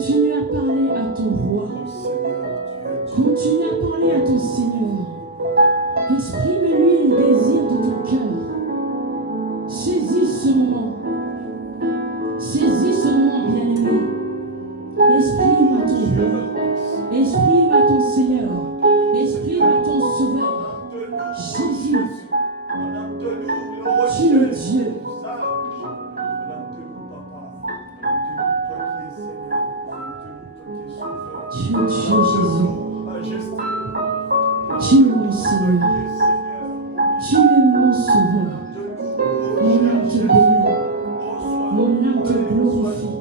Continue à parler à ton roi. Continue à parler à ton Seigneur. Exprime-lui les désirs de ton cœur. Saisis ce moment. Saisis ce moment, bien-aimé. Exprime à ton roi. Exprime à ton Seigneur. Exprime à ton Sauveur. Jésus, tu es Dieu. Tu es Dieu, Jésus. Tu es mon Seigneur. Tu es mon Sauveur. Mon âme te bénit. Mon âme te glorifie.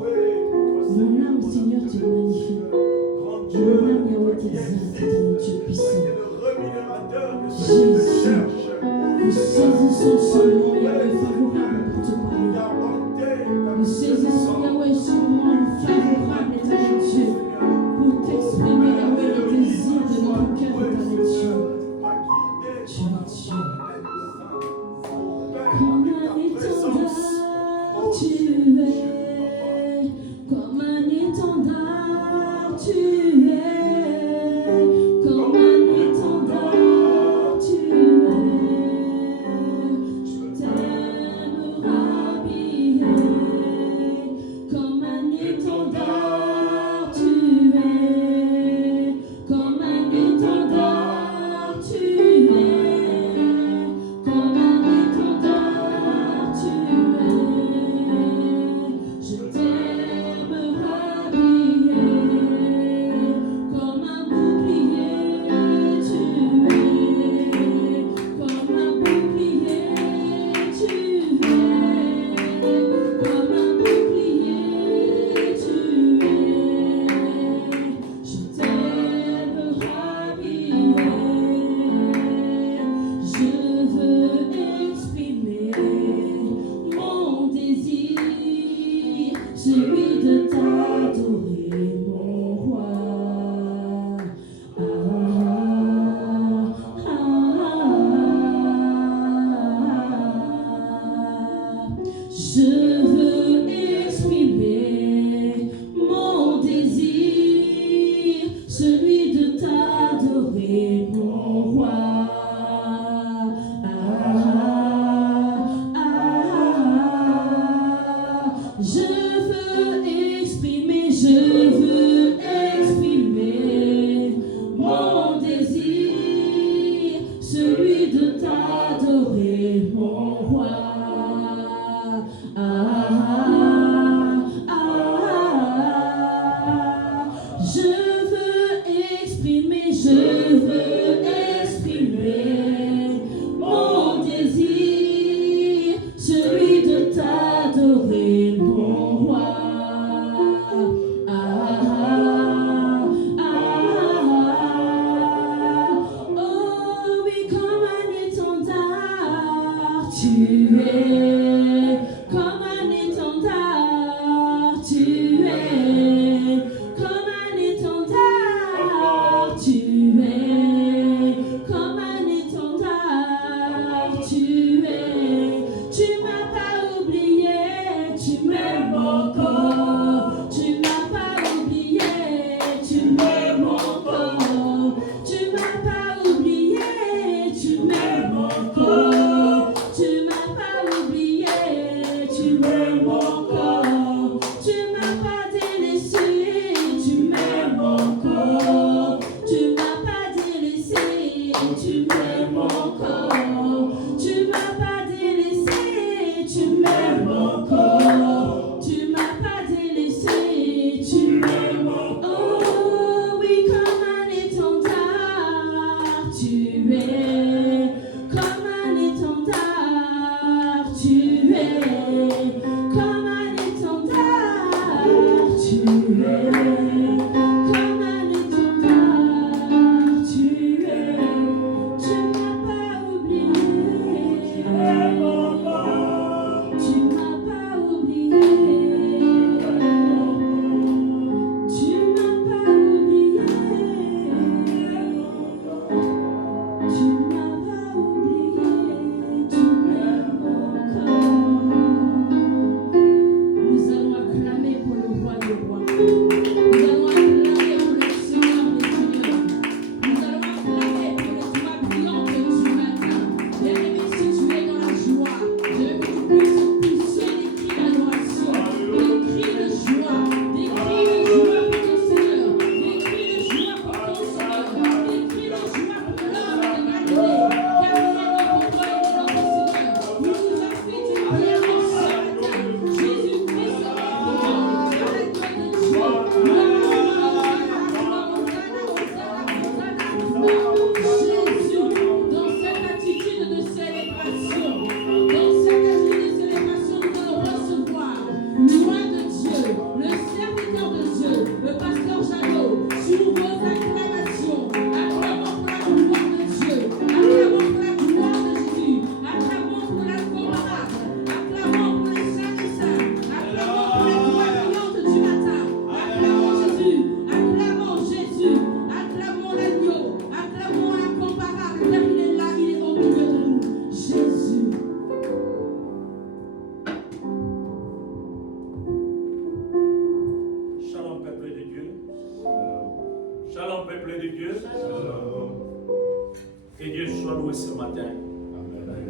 Mon âme, Seigneur, te magnifie. Mon âme, Yahweh, t'exalte, mon Dieu puissant. Jésus, nous saisissons ce moment, Yahweh, favorable pour te parler. Nous saisissons, Yahweh, ce moment favorable, éternel Dieu, pour t'exprimer, Yahweh, les désirs de notre cœur, éternel Dieu. Tu es Dieu. Comme un étendard, tu es. Comme un étendard, tu es. Comme un étendard, tu es. Je t'aime rhabiller. Comme un étendard, tu es. Comme un étendard, tu es. Comme un étendard, tu es. Je t'aime rhabiller. Comme un bouclier, tu es. Comme un bouclier, tu es. Comme un bouclier, tu es. Je t'aime rhabiller. Je veux exprimer mon désir, celui de t'adorer, mon roi. Ah, ah, ah. Je veux exprimer mon désir, celui de t'adorer, mon roi. Je veux exprimer mon désir, celui de t'adorer, mon roi. Je veux exprimer mon désir, celui de t'adorer, mon roi. Oh oui, comme un étendard, tu es. Comme un étendard, tu es. Comme un étendard, tu es. Comme un étendard, tu es. Tu m'as pas oublié, tu m'aimes encore. Tu m'as pas oublié, tu m'aimes encore. Tu m'as pas oublié, tu m'aimes encore. Tu m'as pas oublié,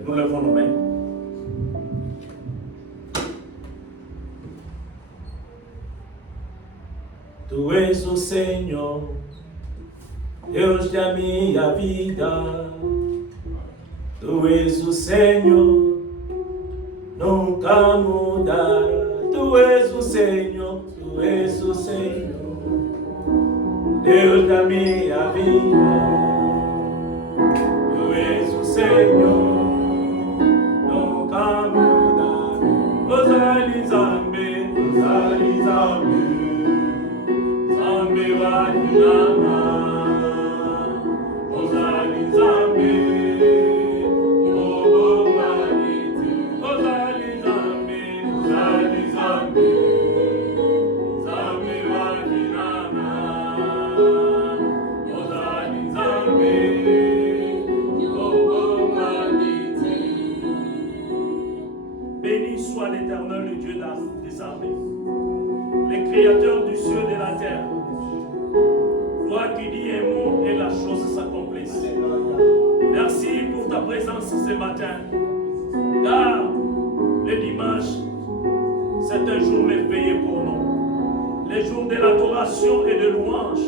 Nous levons nos mains. Tu és o Senhor, Deus da minha vida. Tu és o Senhor, nunca mudará. Tu és o Senhor, Tu és o Senhor, Deus da minha vida. Tu és o Senhor, nunca mudará. Ozali Zambe, Ozali Zambe. Zambe Wadinama, Ozali Zambe, Obo Maniti, Ozali Zambe, Ozali Zambe, Zambe Wadinama, Ozali Zambe, Obo Maniti. Béni soit l'Éternel, le Dieu des armées, le Créateur du ciel et de la terre. Toi qui dis un mot et la chose s'accomplisse. Merci pour ta présence ce matin. Car le dimanche, c'est un jour merveilleux pour nous. Le jour de l'adoration et de louange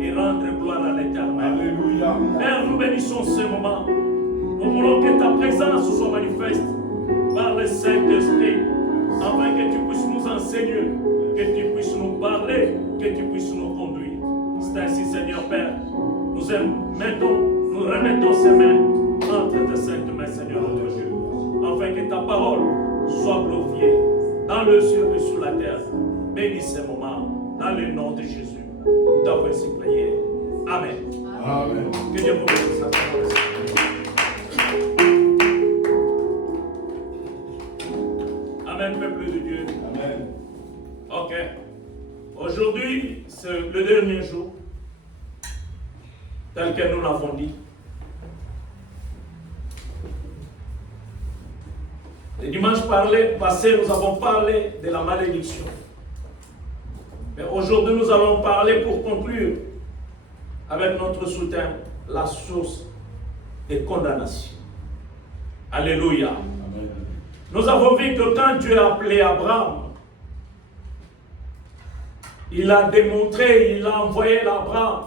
et rendre gloire à l'Éternel. Alléluia. Père, nous bénissons ce moment. Nous voulons que ta présence soit manifeste par le Saint-Esprit, afin que tu puisses nous enseigner, que tu puisses nous parler, que tu puisses nous conduire. C'est ainsi, Seigneur Père, nous remettons ces mains entre tes saintes mains, Seigneur notre Dieu, afin que ta parole soit glorifiée dans le ciel et sur la terre. Bénis ces moments dans le nom de Jésus. Nous t'avons ainsi prié. Amen. Amen. Que Dieu vous bénisse à parole. Amen, peuple de Dieu. Amen. Ok. Aujourd'hui, c'est le dernier jour, tel que nous l'avons dit. Le dimanche passé, nous avons parlé de la malédiction. Mais aujourd'hui, nous allons parler pour conclure avec notre soutien, la source des condamnations. Alléluia. Amen. Nous avons vu que quand Dieu a appelé Abraham, il a démontré, il a envoyé l'Abraham.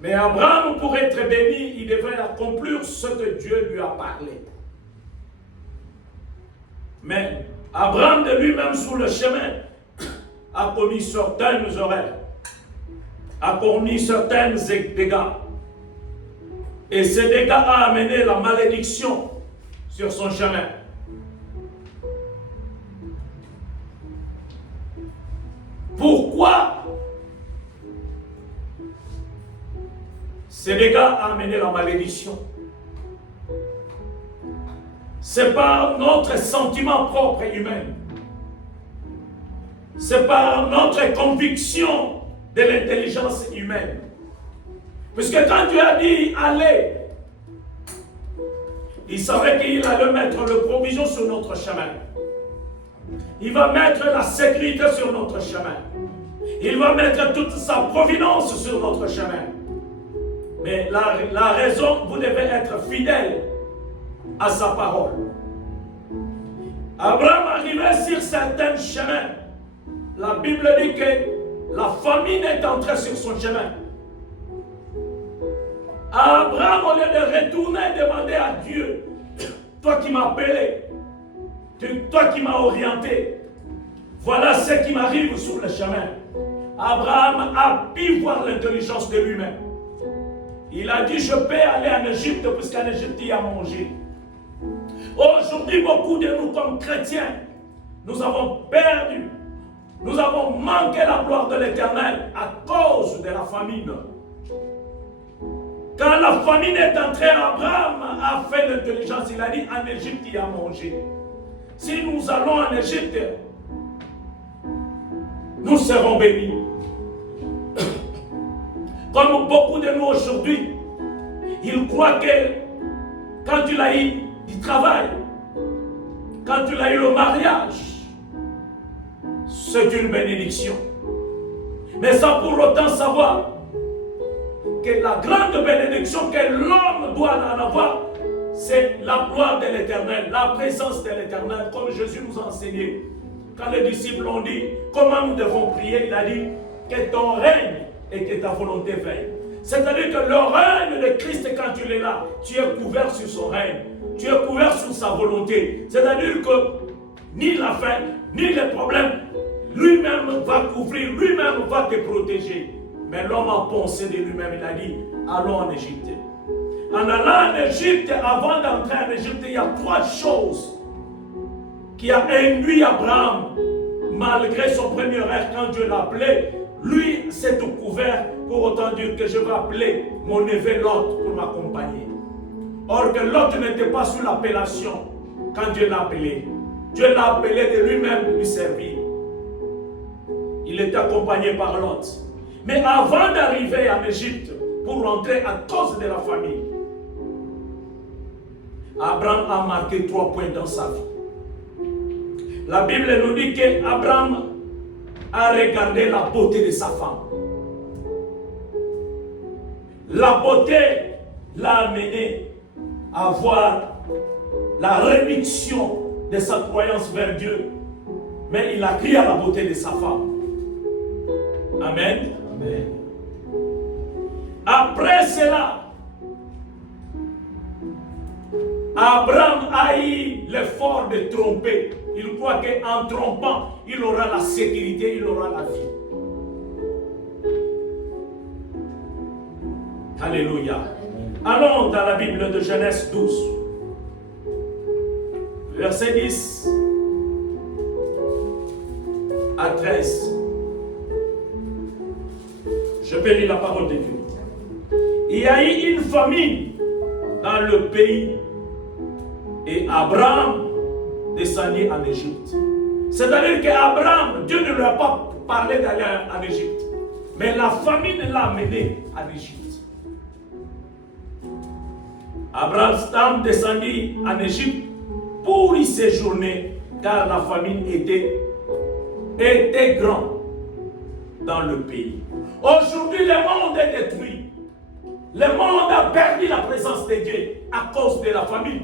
Mais Abraham, pour être béni, il devait accomplir ce que Dieu lui a parlé. Mais Abraham de lui-même, sur le chemin, a commis certaines erreurs, a commis certains dégâts. Et ces dégâts ont amené la malédiction sur son chemin. Pourquoi ces dégâts ont amené la malédiction? C'est par notre sentiment propre et humain. C'est par notre conviction de l'intelligence humaine. Puisque quand Dieu a dit allez, il savait qu'il allait mettre le provision sur notre chemin. Il va mettre la sécurité sur notre chemin. Il va mettre toute sa providence sur notre chemin. Mais la raison, vous devez être fidèle à sa parole. Abraham arrivait sur certains chemins. La Bible dit que la famine est entrée sur son chemin. Abraham, au lieu de retourner et demander à Dieu, toi qui m'as appelé, toi qui m'as orienté, voilà ce qui m'arrive sur le chemin. Abraham a pu voir l'intelligence de lui-même. Il a dit, je peux aller en Égypte, puisqu'en Égypte il y a mangé. Aujourd'hui, beaucoup de nous, comme chrétiens, nous avons perdu, nous avons manqué la gloire de l'Éternel à cause de la famine. Quand la famine est entrée, Abraham a fait l'intelligence. Il a dit, en Égypte, il y a mangé. Si nous allons en Égypte, nous serons bénis. Comme beaucoup de nous aujourd'hui, ils croient que quand tu l'as eu du travail, quand tu l'as eu le mariage, c'est une bénédiction. Mais sans pour autant savoir que la grande bénédiction que l'homme doit en avoir, c'est la gloire de l'Éternel, la présence de l'Éternel, comme Jésus nous a enseigné. Quand les disciples ont dit comment nous devons prier, il a dit que ton règne et que ta volonté vienne. C'est-à-dire que le règne de Christ, quand tu es là, tu es couvert sur son règne, tu es couvert sur sa volonté. C'est-à-dire que ni la faim, ni les problèmes, lui-même va couvrir, lui-même va te protéger. Mais l'homme a pensé de lui-même, il a dit, allons en Égypte. En allant en Égypte, avant d'entrer en Égypte, il y a 3 choses qui a induit Abraham, malgré son premier rêve, quand Dieu l'a appelé, lui s'est tout couvert pour autant dire que je vais appeler mon neveu Lot pour m'accompagner. Or que Lot n'était pas sous l'appellation quand Dieu l'a appelé. Dieu l'a appelé de lui-même lui servir. Il était accompagné par Lot. Mais avant d'arriver en Égypte, pour rentrer à cause de la famille, Abraham a marqué 3 points dans sa vie. La Bible nous dit qu'Abraham a regardé la beauté de sa femme. La beauté l'a amené à voir la réduction de sa croyance vers Dieu. Mais il a crié à la beauté de sa femme. Amen. Amen. Après cela, Abraham a eu l'effort de tromper. Il croit qu'en trompant, il aura la sécurité, il aura la vie. Alléluia. Allons dans la Bible de Genèse 12, verset 10 à 13. Je vais lire la parole de Dieu. Il y a eu une famine dans le pays et Abraham descendit en Égypte. C'est-à-dire qu'Abraham, Dieu ne lui a pas parlé d'aller en Égypte, mais la famine l'a amené en Égypte. Abraham descendit en Égypte pour y séjourner, car la famine était grande dans le pays. Aujourd'hui, le monde est détruit. Le monde a perdu la présence de Dieu à cause de la famine.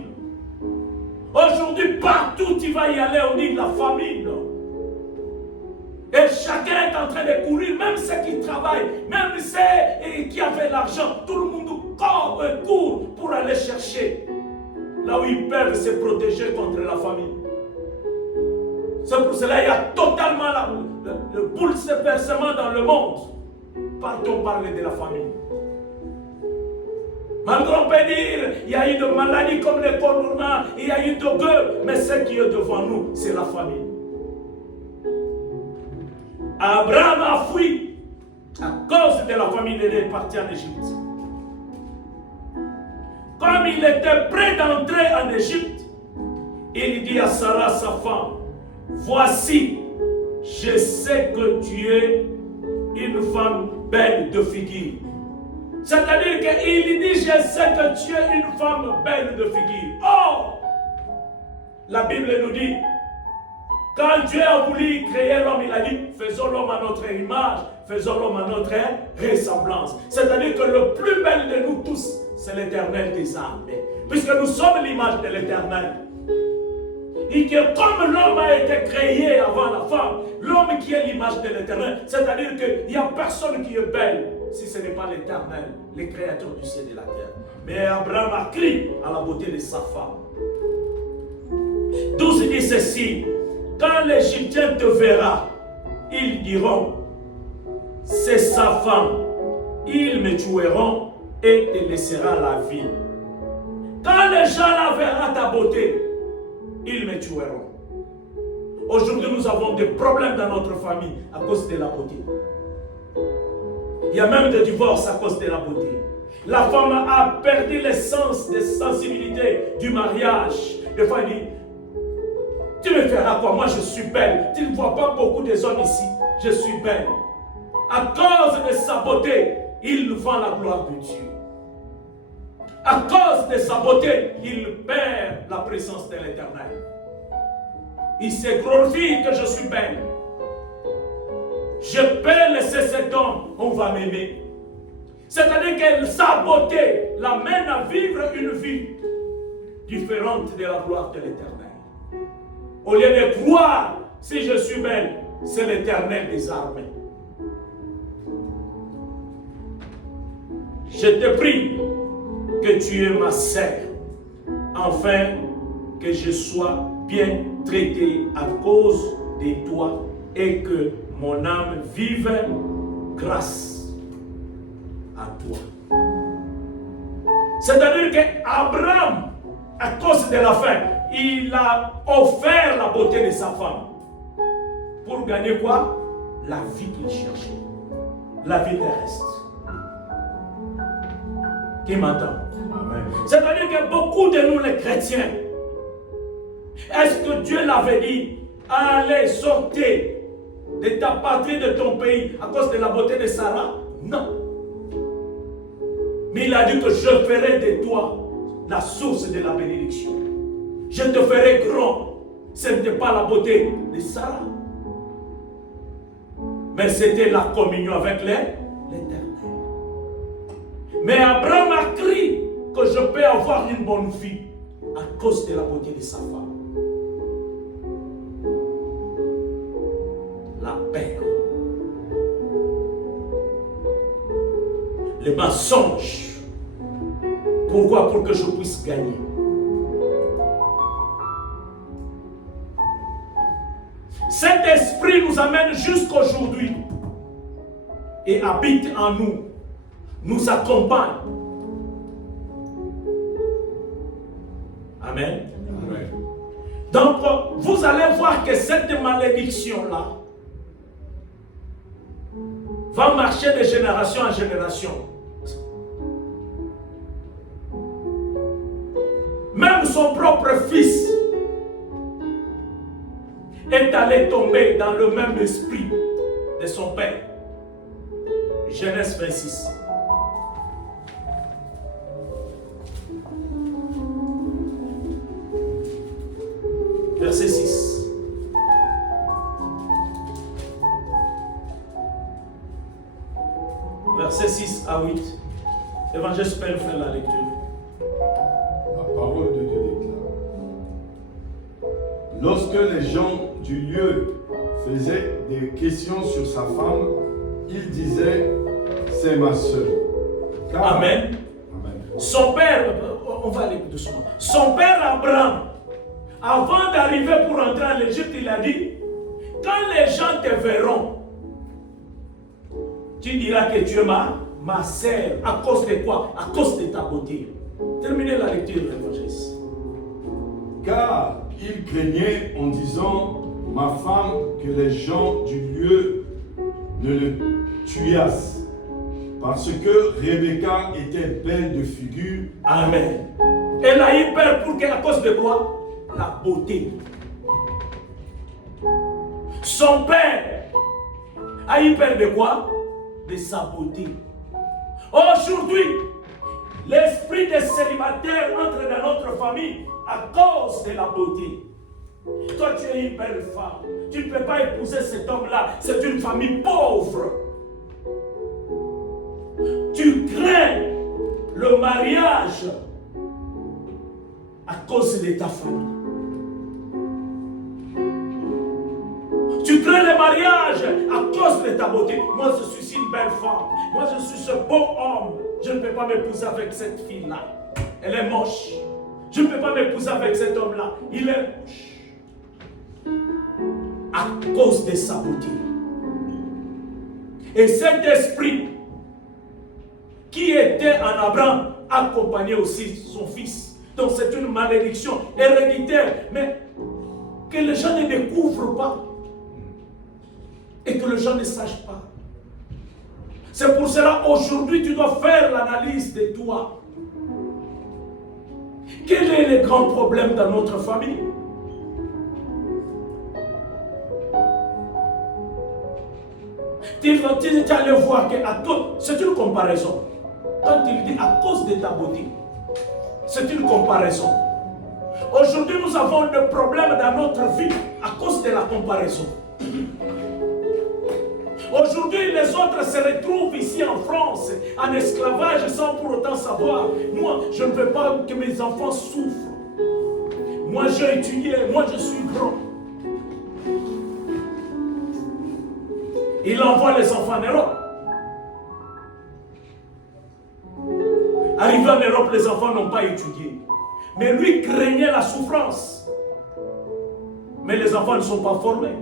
Aujourd'hui, partout où tu vas y aller, on dit la famine. Et chacun est en train de courir, même ceux qui travaillent, même ceux qui avaient l'argent, tout le monde court pour aller chercher là où ils peuvent se protéger contre la famine. C'est pour cela qu'il y a totalement le bouleversement dans le monde. Partout on parle de la famine. Malgré on peut dire, il y a eu des maladies comme le corona, il y a eu de guerre, mais ce qui est devant nous, c'est la famine. Abraham a fui à cause de la famine, il est parti en Égypte. Comme il était prêt d'entrer en Égypte, il dit à Sarah, sa femme, voici, je sais que tu es une femme belle de figure. C'est-à-dire qu'il dit, je sais que tu es une femme belle de figure. Or, la Bible nous dit, quand Dieu a voulu créer l'homme, il a dit, faisons l'homme à notre image, faisons l'homme à notre ressemblance. C'est-à-dire que le plus bel de nous tous, c'est l'Éternel des armées. Puisque nous sommes l'image de l'Éternel. Et que comme l'homme a été créé avant la femme, l'homme qui est l'image de l'Éternel, c'est-à-dire qu'il n'y a personne qui est belle si ce n'est pas l'Éternel, le créateur du ciel et de la terre. Mais Abraham a crié à la beauté de sa femme. 12 dit ceci, quand l'Égyptien te verra, ils diront, c'est sa femme, ils me tueront et te laissera la vie. Quand les gens la verront ta beauté, ils me tueront. Aujourd'hui, nous avons des problèmes dans notre famille à cause de la beauté. Il y a même des divorces à cause de la beauté. La femme a perdu l'essence de sensibilité du mariage. Des fois, elle dit, tu me feras quoi? Moi, je suis belle. Tu ne vois pas beaucoup des hommes ici. Je suis belle. À cause de sa beauté, il vend la gloire de Dieu. À cause de sa beauté, il perd la présence de l'Éternel. Il se glorifie que je suis belle. Je peux laisser cet homme, on va m'aimer. C'est-à-dire que sa beauté l'amène à vivre une vie différente de la gloire de l'Éternel. Au lieu de croire, si je suis belle, c'est l'Éternel des armées. Je te prie que tu es ma sœur, afin que je sois bien traité à cause de toi et que mon âme vive grâce à toi. C'est-à-dire qu'Abraham, à cause de la faim, il a offert la beauté de sa femme. Pour gagner quoi? La vie qu'il cherchait. La vie terrestre. Qui m'entend? C'est-à-dire que beaucoup de nous les chrétiens, est-ce que Dieu l'avait dit? Allez, sortez de ta patrie, de ton pays, à cause de la beauté de Sarah? Non. Mais il a dit que je ferai de toi la source de la bénédiction. Je te ferai grand. Ce n'était pas la beauté de Sarah, mais c'était la communion avec l'Éternel. Mais Abraham a crié que je peux avoir une bonne vie à cause de la beauté de sa femme. La peur, le mensonge. Pourquoi? Pour que je puisse gagner. Cet esprit nous amène jusqu'aujourd'hui et habite en nous, nous accompagne. Amen. Amen. Donc, vous allez voir que cette malédiction-là va marcher de génération en génération. Même son propre fils est allé tomber dans le même esprit de son père. Genèse 26. Verset 6. Verset 6 à 8. Évangéliste Père fait la lecture. La parole de Dieu déclare: lorsque les gens du lieu faisaient des questions sur sa femme, ils disaient: c'est ma soeur. Amen. Amen. Son père, on va aller doucement. Son père Abraham, avant d'arriver pour entrer en Égypte, il a dit: quand les gens te verront, tu diras que tu es ma sœur. À cause de quoi? À cause de ta beauté. Terminez la lecture, l'évangéliste. Car il craignait en disant: ma femme, que les gens du lieu ne le tuassent, parce que Rebecca était belle de figure. Amen. Elle a eu peur pour qu'à cause de quoi? La beauté. Son père a eu peur de quoi? De sa beauté. Aujourd'hui, l'esprit des célibataires entre dans notre famille à cause de la beauté. Toi, tu es une belle femme. Tu ne peux pas épouser cet homme-là. C'est une famille pauvre. Tu crains le mariage à cause de ta famille. Tu crains le mariage à cause de ta beauté. Moi, je suis une belle femme. Moi, je suis ce beau homme. Je ne peux pas m'épouser avec cette fille-là. Elle est moche. Je ne peux pas m'épouser avec cet homme-là. Il est moche. À cause de sa beauté. Et cet esprit qui était en Abraham accompagnait aussi son fils. Donc c'est une malédiction héréditaire. Mais que les gens ne découvrent pas. Et que les gens ne sachent pas. C'est pour cela aujourd'hui tu dois faire l'analyse de toi. Quel est le grand problème dans notre famille? Tu allais voir que c'est une comparaison. Quand il dit à cause de ta beauté, c'est une comparaison. Aujourd'hui, nous avons des problèmes dans notre vie à cause de la comparaison. Aujourd'hui, les autres se retrouvent ici en France, en esclavage, sans pour autant savoir. Moi, je ne veux pas que mes enfants souffrent. Moi, j'ai étudié, moi, je suis grand. Il envoie les enfants en Europe. Arrivé en Europe, les enfants n'ont pas étudié. Mais lui craignait la souffrance. Mais les enfants ne sont pas formés.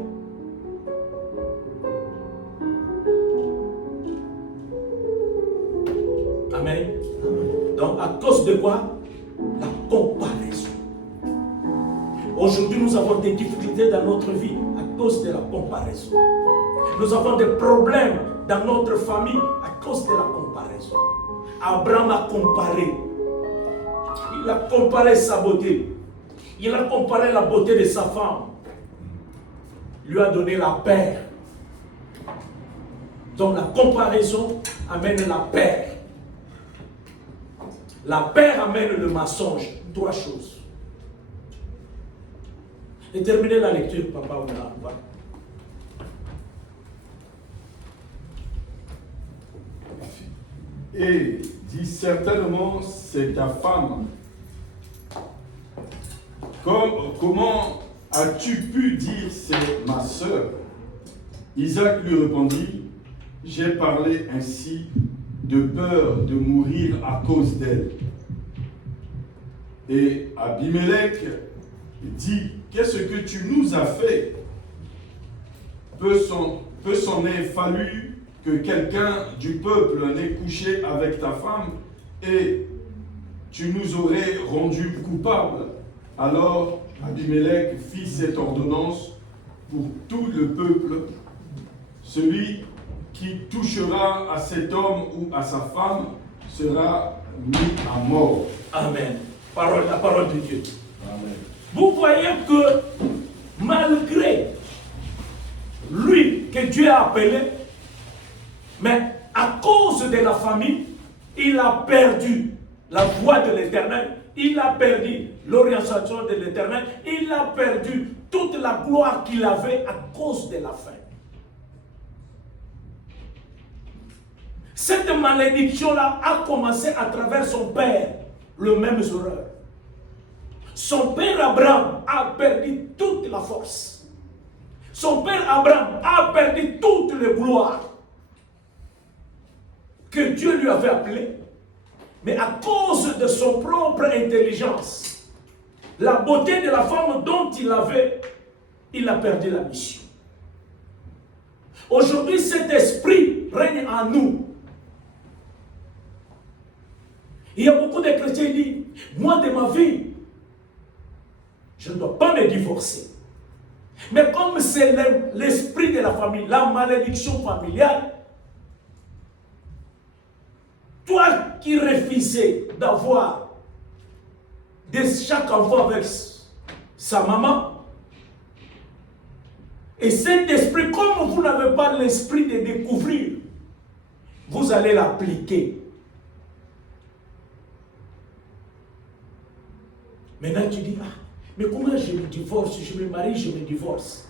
Amen. Donc, à cause de quoi? La comparaison. Aujourd'hui, nous avons des difficultés dans notre vie à cause de la comparaison. Nous avons des problèmes dans notre famille à cause de la comparaison. Abraham a comparé. Il a comparé sa beauté. Il a comparé la beauté de sa femme. Il lui a donné la paix. Donc la comparaison amène la paix. La paix amène le mensonge. Trois choses. Et terminez la lecture, papa. Et dit certainement, c'est ta femme. Comment as-tu pu dire c'est ma sœur? Isaac lui répondit, j'ai parlé ainsi de peur de mourir à cause d'elle. Et Abimelech dit, qu'est-ce que tu nous as fait? Peut s'en est fallu que quelqu'un du peuple n'ait couché avec ta femme et tu nous aurais rendus coupables. Alors Abimelech fit cette ordonnance pour tout le peuple. Celui qui touchera à cet homme ou à sa femme sera mis à mort. Amen. La parole de Dieu. Amen. Vous voyez que malgré lui que Dieu a appelé, mais à cause de la famille, il a perdu la voie de l'Éternel, il a perdu l'orientation de l'Éternel, il a perdu toute la gloire qu'il avait à cause de la faim. Cette malédiction-là a commencé à travers son père, le même horreur. Son père Abraham a perdu toute la force. Son père Abraham a perdu toute la gloire que Dieu lui avait appelé. Mais à cause de son propre intelligence, la beauté de la femme dont il avait, il a perdu la mission. Aujourd'hui, cet esprit règne en nous. Il y a beaucoup de chrétiens qui disent, moi de ma vie, je ne dois pas me divorcer. Mais comme c'est l'esprit de la famille, la malédiction familiale, toi qui refusais d'avoir chaque enfant avec sa maman, et cet esprit, comme vous n'avez pas l'esprit de découvrir, vous allez l'appliquer. Maintenant tu dis, ah, mais comment je me divorce? Je me marie, je me divorce.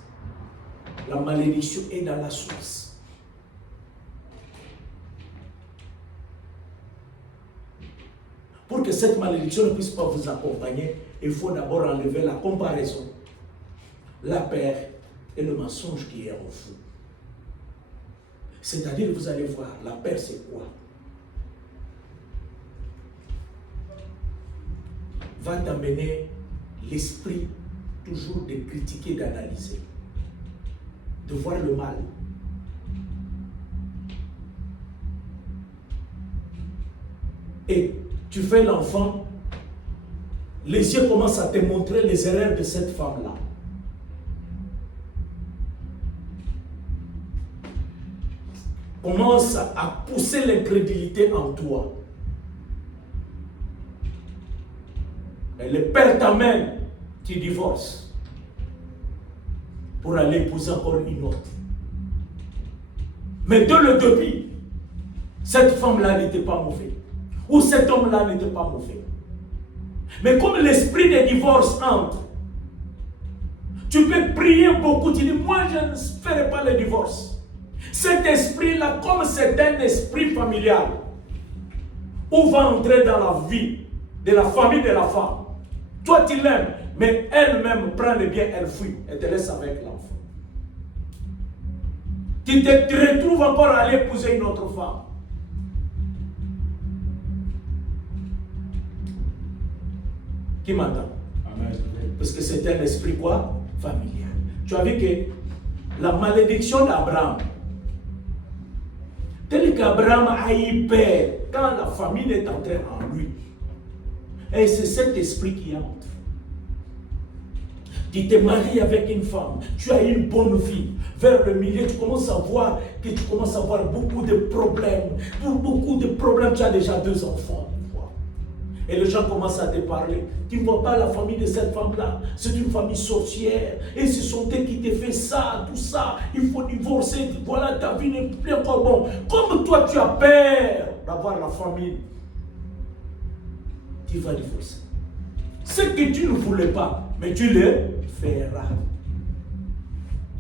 La malédiction est dans la source. Pour que cette malédiction ne puisse pas vous accompagner, il faut d'abord enlever la comparaison, la peur et le mensonge qui est en vous. C'est-à-dire, vous allez voir, la peur c'est quoi? Va t'amener l'esprit toujours de critiquer, d'analyser, de voir le mal. Et tu fais l'enfant, les yeux commencent à te montrer les erreurs de cette femme-là. Commence à pousser l'incrédulité en toi. Et le père t'amène, tu divorces pour aller épouser encore une autre. Mais dès le début, cette femme-là n'était pas mauvaise. Ou cet homme-là n'était pas mauvais. Mais comme l'esprit de divorce entre, tu peux prier beaucoup, tu dis, moi je ne ferai pas le divorce. Cet esprit-là, comme c'est un esprit familial, où va entrer dans la vie de la famille de la femme. Toi, tu l'aimes, mais elle-même prend le bien, elle fuit, elle te laisse avec l'enfant. Tu te retrouves encore à aller épouser une autre femme. Qui m'entend? Parce que c'est un esprit quoi? Familial. Tu as vu que la malédiction d'Abraham, tel qu'Abraham a eu peur quand la famine est entrée en lui. Et c'est cet esprit qui entre. Tu te maries avec une femme, tu as une bonne vie. Vers le milieu, tu commences à voir que tu commences à avoir beaucoup de problèmes. Pour beaucoup de problèmes, tu as déjà 2 enfants. Et les gens commencent à te parler. Tu ne vois pas la famille de cette femme-là. C'est une famille sorcière. Et ce sont eux qui te font ça, tout ça. Il faut divorcer. Voilà, ta vie n'est plus encore bon. Comme toi, tu as peur d'avoir la famille, tu vas divorcer. Ce que tu ne voulais pas, mais tu le feras.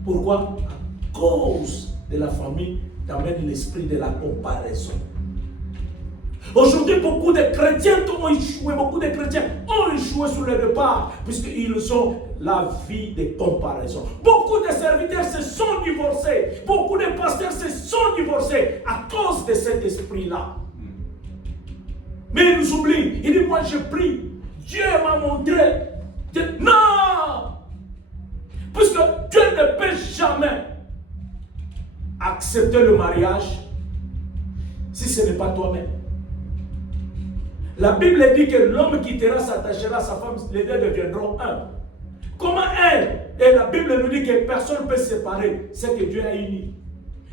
Pourquoi? À cause de la famille, t'amène l'esprit de la comparaison. Aujourd'hui, beaucoup de chrétiens ont échoué, beaucoup de chrétiens ont échoué sur le départ, puisqu'ils ont la vie de comparaison. Beaucoup de serviteurs se sont divorcés, beaucoup de pasteurs se sont divorcés à cause de cet esprit-là. Mais ils nous oublient. Il dit, moi je prie, Dieu m'a montré. Non! Puisque Dieu ne peut jamais accepter le mariage si ce n'est pas toi-même. La Bible dit que l'homme quittera, s'attachera à sa femme, les deux deviendront un. Comment elle? Et la Bible nous dit que personne ne peut se séparer, c'est que Dieu a uni.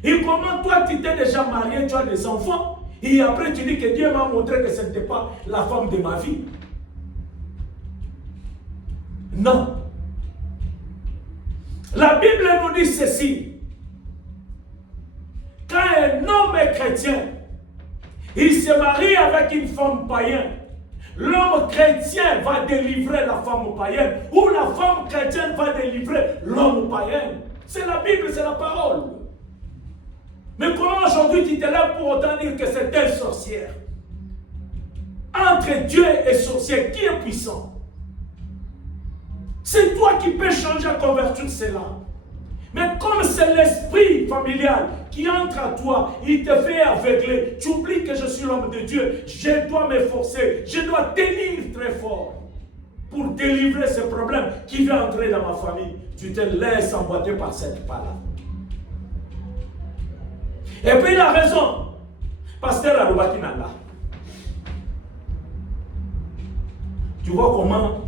Et comment toi tu t'es déjà marié, tu as des enfants, et après tu dis que Dieu m'a montré que ce n'était pas la femme de ma vie? Non. La Bible nous dit ceci. Quand un homme est chrétien, il se marie avec une femme païenne, l'homme chrétien va délivrer la femme païenne, ou la femme chrétienne va délivrer l'homme païen. C'est la Bible, c'est la parole. Mais comment aujourd'hui tu te lèves pour autant dire que c'est elle sorcière? Entre Dieu et sorcière, qui est puissant? C'est toi qui peux changer et convertir cela. Mais comme c'est l'esprit familial qui entre à toi, il te fait aveugler. Tu oublies que je suis l'homme de Dieu. Je dois m'efforcer. Je dois tenir très fort pour délivrer ce problème qui vient entrer dans ma famille. Tu te laisses emboîter par cette pas-là. Et puis il a raison. Pasteur Aloubakinanda. Tu vois comment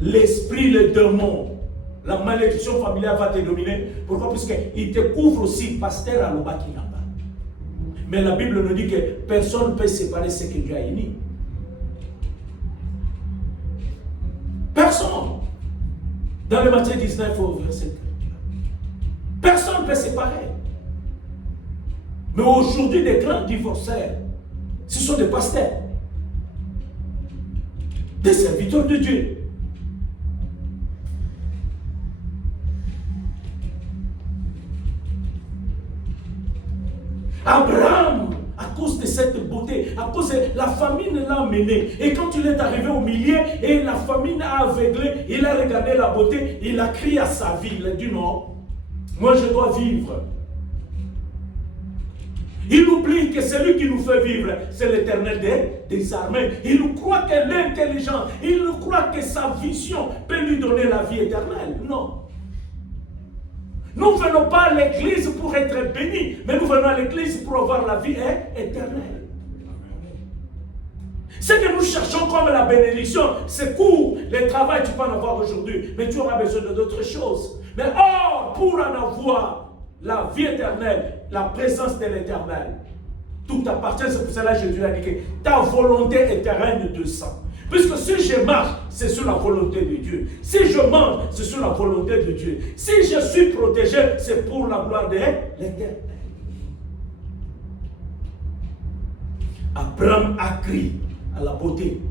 l'esprit, le démon, la malédiction familiale va te dominer. Pourquoi? Puisqu'il te couvre aussi, pasteur Aloubakinanda. Mais la Bible nous dit que personne ne peut séparer ce que Dieu a uni. Personne. Dans le Matthieu 19, verset 4. Personne ne peut séparer. Mais aujourd'hui, les grands divorceurs, ce sont des pasteurs, des serviteurs de Dieu. Abraham, à cause de cette beauté, à cause de la famine l'a mené. Et quand il est arrivé au milieu et la famine a aveuglé, il a regardé la beauté, il a crié à sa vie. Il a dit non, moi je dois vivre. Il oublie que celui qui nous fait vivre, c'est l'Éternel des armées. Il croit qu'elle est intelligente. Il croit que sa vision peut lui donner la vie éternelle. Non. Nous ne venons pas à l'église pour être bénis, mais nous venons à l'église pour avoir la vie éternelle. Ce que nous cherchons comme la bénédiction, c'est court. Le travail, tu peux en avoir aujourd'hui, mais tu auras besoin d'autres choses. Mais or, pour en avoir la vie éternelle, la présence de l'éternel, tout appartient. C'est pour cela que Jésus a dit que ta volonté est terraine de sang. Puisque si je marche, c'est sur la volonté de Dieu. Si je mange, c'est sur la volonté de Dieu. Si je suis protégé, c'est pour la gloire de l'Éternel. Abraham a crié à la beauté.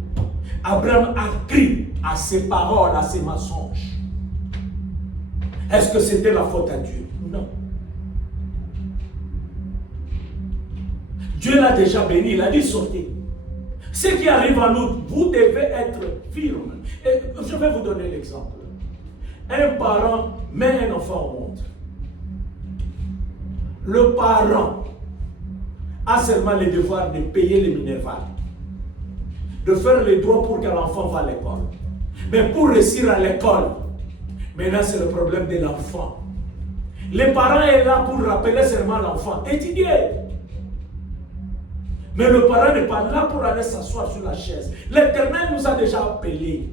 Abraham a crié à ses paroles, à ses mensonges. Est-ce que c'était la faute à Dieu? Non. Dieu l'a déjà béni, il a dit sortez. Ce qui arrive à nous, vous devez être firme. Et je vais vous donner l'exemple. Un parent met un enfant au monde. Le parent a seulement le devoir de payer les minervales, de faire les droits pour que l'enfant va à l'école. Mais pour réussir à l'école, maintenant c'est le problème de l'enfant. Les parents sont là pour rappeler seulement l'enfant, étudier. Mais le parent n'est pas là pour aller s'asseoir sur la chaise. L'Éternel nous a déjà appelés.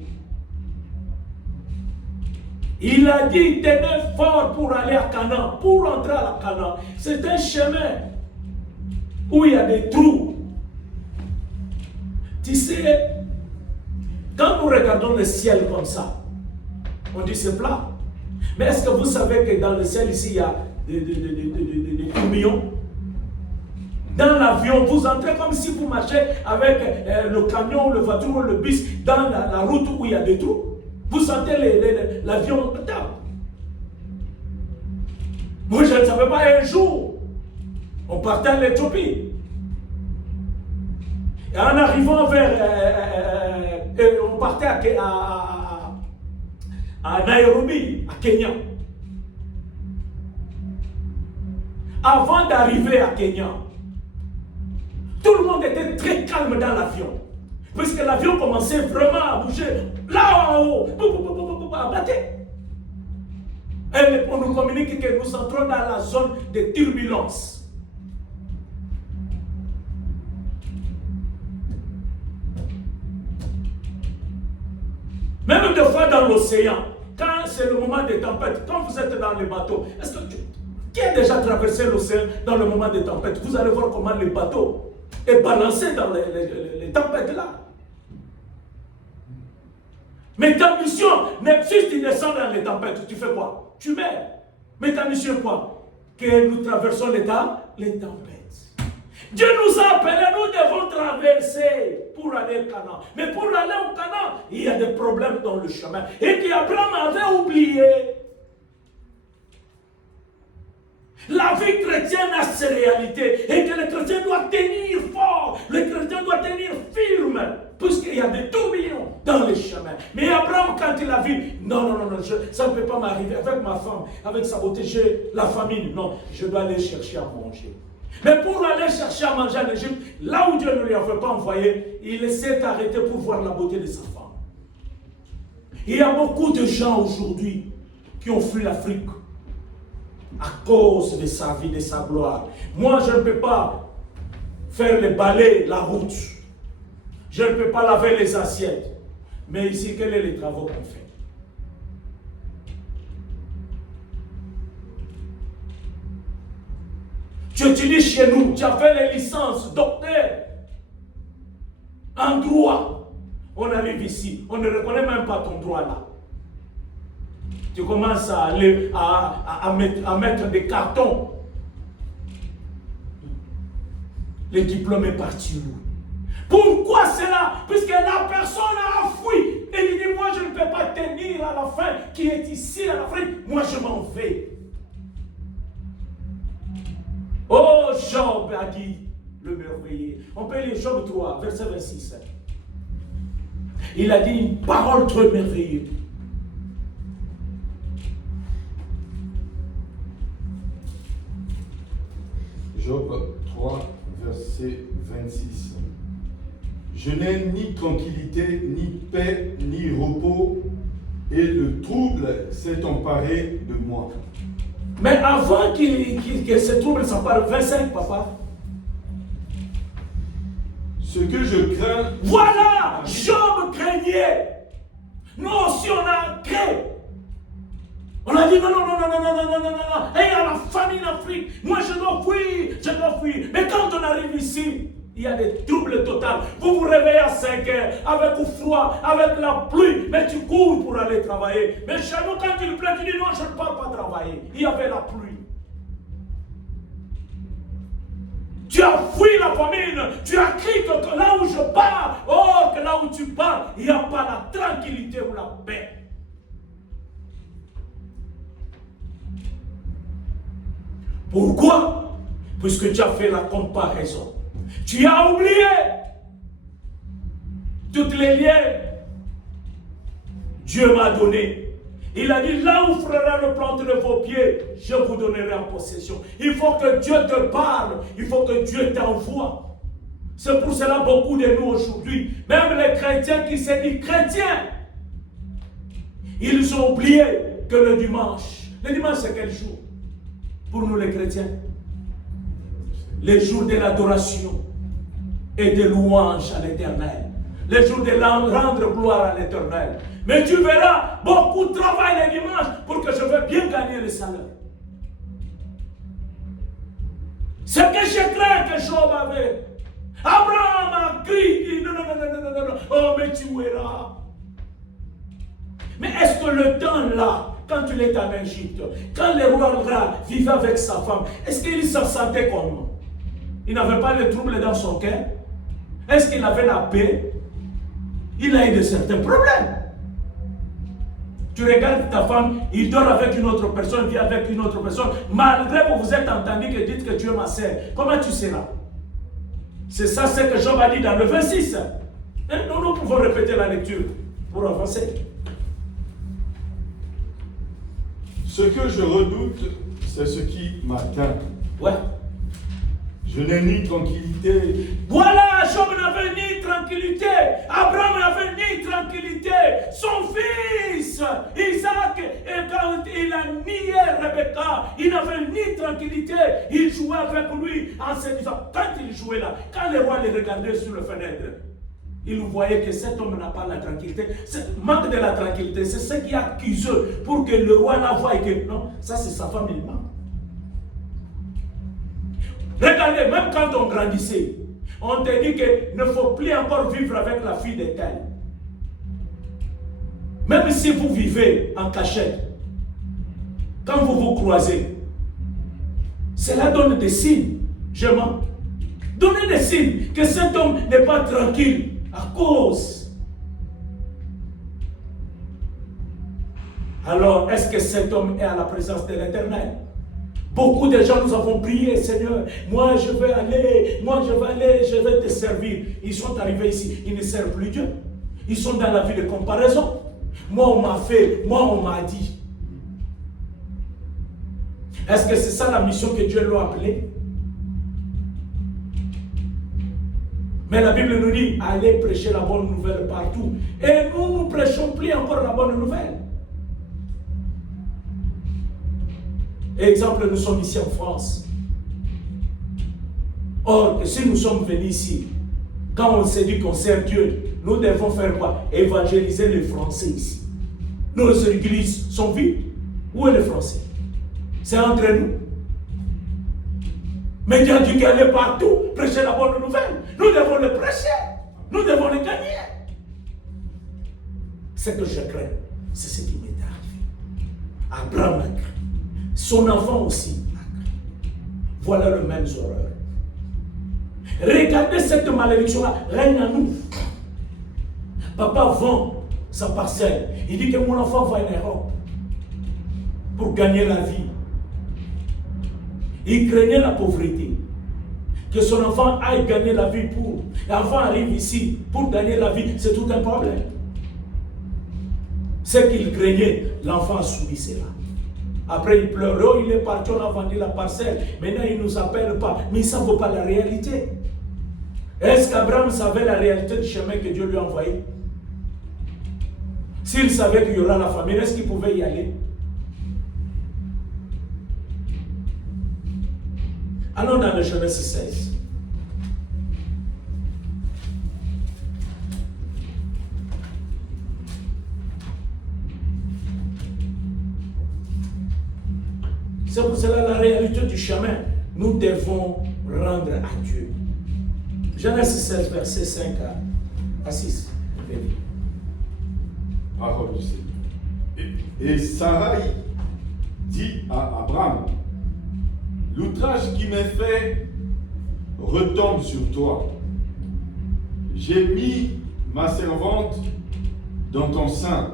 Il a dit, tenez fort pour aller à Canaan, pour rentrer à la Canaan. C'est un chemin où il y a des trous. Tu sais, quand nous regardons le ciel comme ça, on dit c'est plat. Mais est-ce que vous savez que dans le ciel ici, il y a des tourbillons? Dans l'avion, vous entrez comme si vous marchez avec le camion, le voiture ou le bus dans la route où il y a des trous. Vous sentez l'avion. Moi, je ne savais pas, un jour, on partait à l'Éthiopie. Et en arrivant on partait à Nairobi, à Kenya. Avant d'arriver à Kenya, tout le monde était très calme dans l'avion. Puisque l'avion commençait vraiment à bouger. Là en haut, à battre. Et on nous communique que nous entrons dans la zone de turbulence. Même des fois dans l'océan, quand c'est le moment des tempêtes, quand vous êtes dans les bateaux, est-ce que qui a déjà traversé l'océan dans le moment des tempêtes? Vous allez voir comment le bateau est balancé dans les tempêtes là. Mais ta mission, si tu descends dans les tempêtes, tu fais quoi? Tu meurs. Mais ta mission quoi? Que nous traversons les tempêtes. Dieu nous a appelés, nous devons traverser pour aller au Canaan. Mais pour aller au Canaan, il y a des problèmes dans le chemin. Et qu'Abraham avait oublié. La vie chrétienne a ses réalités. Et que le chrétien doit tenir fort. Le chrétien doit tenir firme. Puisqu'il y a des tourbillons dans les chemins. Mais Abraham, quand il a vu, non, ça ne peut pas m'arriver avec ma femme, avec sa beauté, j'ai la famine. Non, je dois aller chercher à manger. Mais pour aller chercher à manger en Égypte, là où Dieu ne lui avait pas envoyé, il s'est arrêté pour voir la beauté de sa femme. Il y a beaucoup de gens aujourd'hui qui ont fui l'Afrique à cause de sa vie, de sa gloire. Moi, je ne peux pas faire les balais, la route. Je ne peux pas laver les assiettes. Mais ici, quels sont les travaux qu'on fait? Tu étudies chez nous, tu as fait les licences, docteur, en droit. On arrive ici, on ne reconnaît même pas ton droit là. Tu commences à mettre des cartons. Le diplôme est parti où? Pourquoi cela? Puisque la personne a fui. Et il dit, moi je ne peux pas tenir à la fin qui est ici en Afrique. Moi je m'en vais. Oh, Job a dit, le merveilleux. On peut lire Job 3, verset 26. Il a dit une parole très merveilleuse. Job 3, verset 26. Je n'ai ni tranquillité, ni paix, ni repos, et le trouble s'est emparé de moi. Mais avant que ce trouble s'empare, 25, papa. Ce que je crains... Voilà, Job craignait. Nous aussi on a craint. On a dit non. Et il y a la famine en Afrique. Moi je dois fuir. Mais quand on arrive ici, il y a des troubles totaux. Vous vous réveillez à 5 heures, avec le froid, avec la pluie, mais tu cours pour aller travailler. Mais chez nous, quand il pleut, tu dis non, je ne pars pas travailler. Il y avait la pluie. Tu as fui la famine. Tu as crié que là où je pars, oh, que là où tu pars, il n'y a pas la tranquillité ou la paix. Pourquoi? Puisque tu as fait la comparaison. Tu as oublié toutes les liens Dieu m'a donné. Il a dit, là où frera le plante de vos pieds, je vous donnerai en possession. Il faut que Dieu te parle, il faut que Dieu t'envoie. C'est pour cela beaucoup de nous aujourd'hui, même les chrétiens qui se disent chrétiens, ils ont oublié que le dimanche c'est quel jour? Pour nous les chrétiens, les jours de l'adoration et de louange à l'Éternel. Les jours de rendre gloire à l'Éternel. Mais tu verras, beaucoup travaillent les dimanches pour que je veux bien gagner le salaire. Ce que je crains que Job avait. Abraham a crié, non, oh mais tu verras. Mais est-ce que le temps là, quand il est en Égypte, quand le roi là vivait avec sa femme, est-ce qu'il se sentait comment? Il n'avait pas le trouble dans son cœur? Est-ce qu'il avait la paix? Il a eu de certains problèmes. Tu regardes ta femme, il dort avec une autre personne, vit avec une autre personne. Malgré que vous êtes entendu que dites que tu es ma sœur, comment tu seras? C'est ça ce que Job a dit dans le 26. Nous pouvons répéter la lecture pour avancer. Ce que je redoute, c'est ce qui m'atteint. Ouais. Je n'ai ni tranquillité. Voilà, Job n'avait ni tranquillité. Abraham n'avait ni tranquillité. Son fils, Isaac, et quand il a nié Rebecca, il n'avait ni tranquillité. Il jouait avec lui en se disant, quand il jouait là, quand le roi les regardait sur le fenêtre, il voyait que cet homme n'a pas la tranquillité. Ce manque de la tranquillité, c'est ce qui accuse pour que le roi la voie et que non, ça c'est sa femme, il ment. Regardez, même quand on grandissait, on te dit qu'il ne faut plus encore vivre avec la fille de tel. Même si vous vivez en cachette, quand vous vous croisez, cela donne des signes. Je mens. Donnez des signes que cet homme n'est pas tranquille à cause. Alors, est-ce que cet homme est à la présence de l'Éternel? Beaucoup de gens, nous avons prié, Seigneur, moi je vais aller, je vais te servir. Ils sont arrivés ici, ils ne servent plus Dieu. Ils sont dans la vie de comparaison. Moi on m'a fait, moi on m'a dit. Est-ce que c'est ça la mission que Dieu l'a appelée? Mais la Bible nous dit, allez prêcher la bonne nouvelle partout. Et nous ne prêchons plus encore la bonne nouvelle. Exemple, nous sommes ici en France. Or, que si nous sommes venus ici, quand on s'est dit qu'on sert Dieu, nous devons faire quoi? Évangéliser les Français ici. Nos églises sont vides. Où est le Français? C'est entre nous. Mais Dieu a dit qu'elle est partout, prêcher la bonne nouvelle. Nous devons le prêcher. Nous devons le gagner. Ce que je crains, c'est ce qui m'est arrivé. Abraham a cru. Son enfant aussi. Voilà le même horreur. Regardez cette malédiction-là, règne en nous. Papa vend sa parcelle. Il dit que mon enfant va en Europe pour gagner la vie. Il craignait la pauvreté. Que son enfant aille gagner la vie pour. L'enfant arrive ici pour gagner la vie, c'est tout un problème. Ce qu'il craignait, l'enfant a subi cela. Après, il pleurait, oh, il est parti, on a vendu la parcelle. Maintenant, il ne nous appelle pas. Mais il ne savait pas la réalité. Est-ce qu'Abraham savait la réalité du chemin que Dieu lui a envoyé? S'il savait qu'il y aura la famine, est-ce qu'il pouvait y aller? Allons dans le Genèse 16. C'est pour cela la réalité du chemin, nous devons rendre à Dieu. Genèse 16, verset 5 à 6. Parole du Seigneur. Et Sarai dit à Abraham, l'outrage qui m'est fait retombe sur toi. J'ai mis ma servante dans ton sein,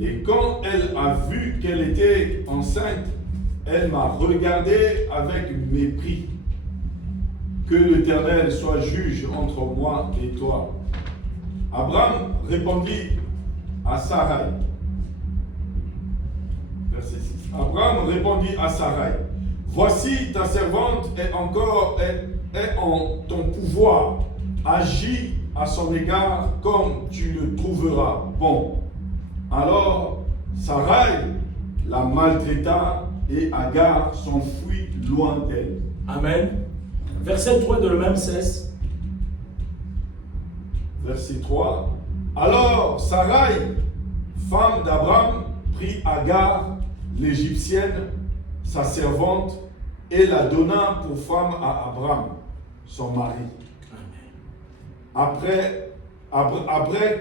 et quand elle a vu qu'elle était enceinte, elle m'a regardé avec mépris. que l'Éternel soit juge entre moi et toi. Abraham répondit à Sarai. Verset 6. Abraham répondit à Sarai, voici ta servante est en ton pouvoir. Agis à son égard comme tu le trouveras bon. Alors Sarai la maltraita et Agar s'enfuit loin d'elle. Amen. Verset 3 de le même 16. Verset 3. Alors Sarai, femme d'Abraham, prit Agar, l'Égyptienne, sa servante, et la donna pour femme à Abraham, son mari. Après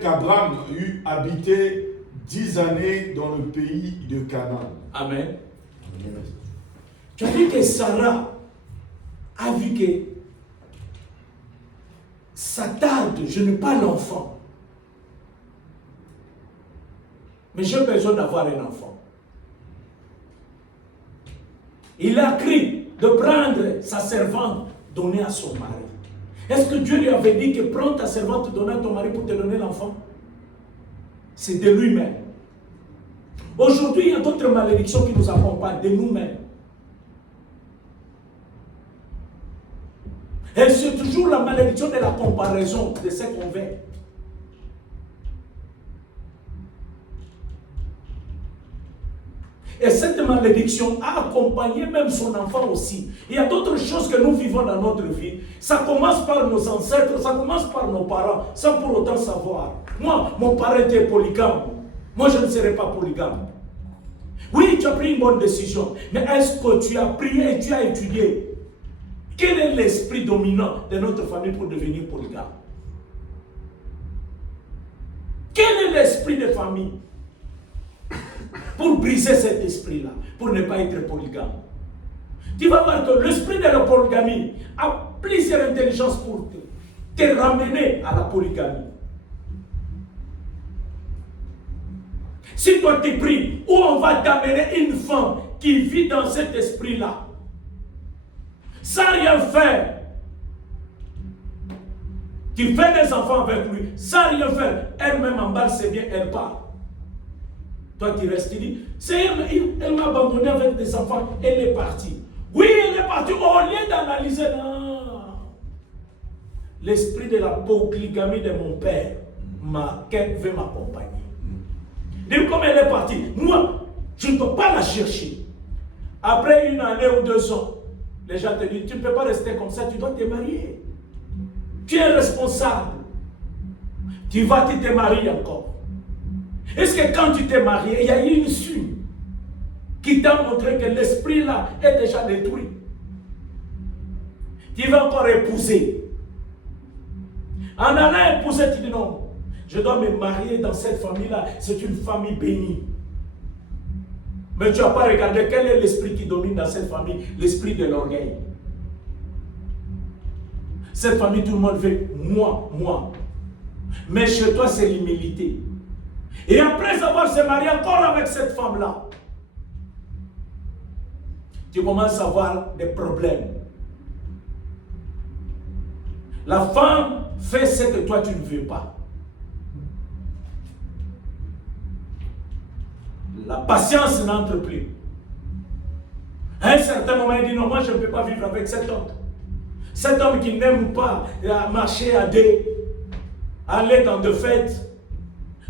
qu'Abraham eut habité 10 années dans le pays de Canaan. Amen. Tu as vu que Sarah a vu que ça tarde, je n'ai pas l'enfant. Mais j'ai besoin d'avoir un enfant. Il a cru de prendre sa servante, donner à son mari. Est-ce que Dieu lui avait dit que prends ta servante, donne à ton mari pour te donner l'enfant? C'est de lui-même. Aujourd'hui, il y a d'autres malédictions qui nous accompagnent, de nous-mêmes. Et c'est toujours la malédiction de la comparaison de ce qu'on veut. Et cette malédiction a accompagné même son enfant aussi. Il y a d'autres choses que nous vivons dans notre vie. Ça commence par nos ancêtres, ça commence par nos parents, sans pour autant savoir. Moi, mon parent était polygame. Moi, je ne serai pas polygame. Oui, tu as pris une bonne décision. Mais est-ce que tu as prié et tu as étudié? Quel est l'esprit dominant de notre famille pour devenir polygame? Quel est l'esprit de famille pour briser cet esprit-là, pour ne pas être polygame? Tu vas voir que l'esprit de la polygamie a plusieurs intelligences pour te ramener à la polygamie. Si toi tu pries, où on va t'amener une femme qui vit dans cet esprit-là, sans rien faire, tu fais des enfants avec lui, sans rien faire, elle-même emballe ses biens, elle part. Toi tu restes, tu dis, elle m'a abandonné avec des enfants, elle est partie. Oui, elle est partie, au lieu d'analyser, non. L'esprit de la polygamie de mon père veut m'accompagner. Depuis comme elle est partie, moi, je ne peux pas la chercher. Après une année ou 2 ans, les gens te disent, tu ne peux pas rester comme ça, tu dois te marier. Tu es responsable. Tu te marier encore. Est-ce que quand tu t'es marié, il y a eu une issue qui t'a montré que l'esprit là est déjà détruit? Tu vas encore épouser. En allant épouser, tu dis non, je dois me marier dans cette famille-là. C'est une famille bénie. Mais tu n'as pas regardé quel est l'esprit qui domine dans cette famille. L'esprit de l'orgueil. Cette famille, tout le monde veut moi, moi. Mais chez toi, c'est l'humilité. Et après avoir se marié encore avec cette femme-là, tu commences à avoir des problèmes. La femme fait ce que toi tu ne veux pas. La patience n'entre plus. À un certain moment, il dit non, moi je ne peux pas vivre avec cet homme. Cet homme qui n'aime pas marcher à deux, aller dans de fêtes.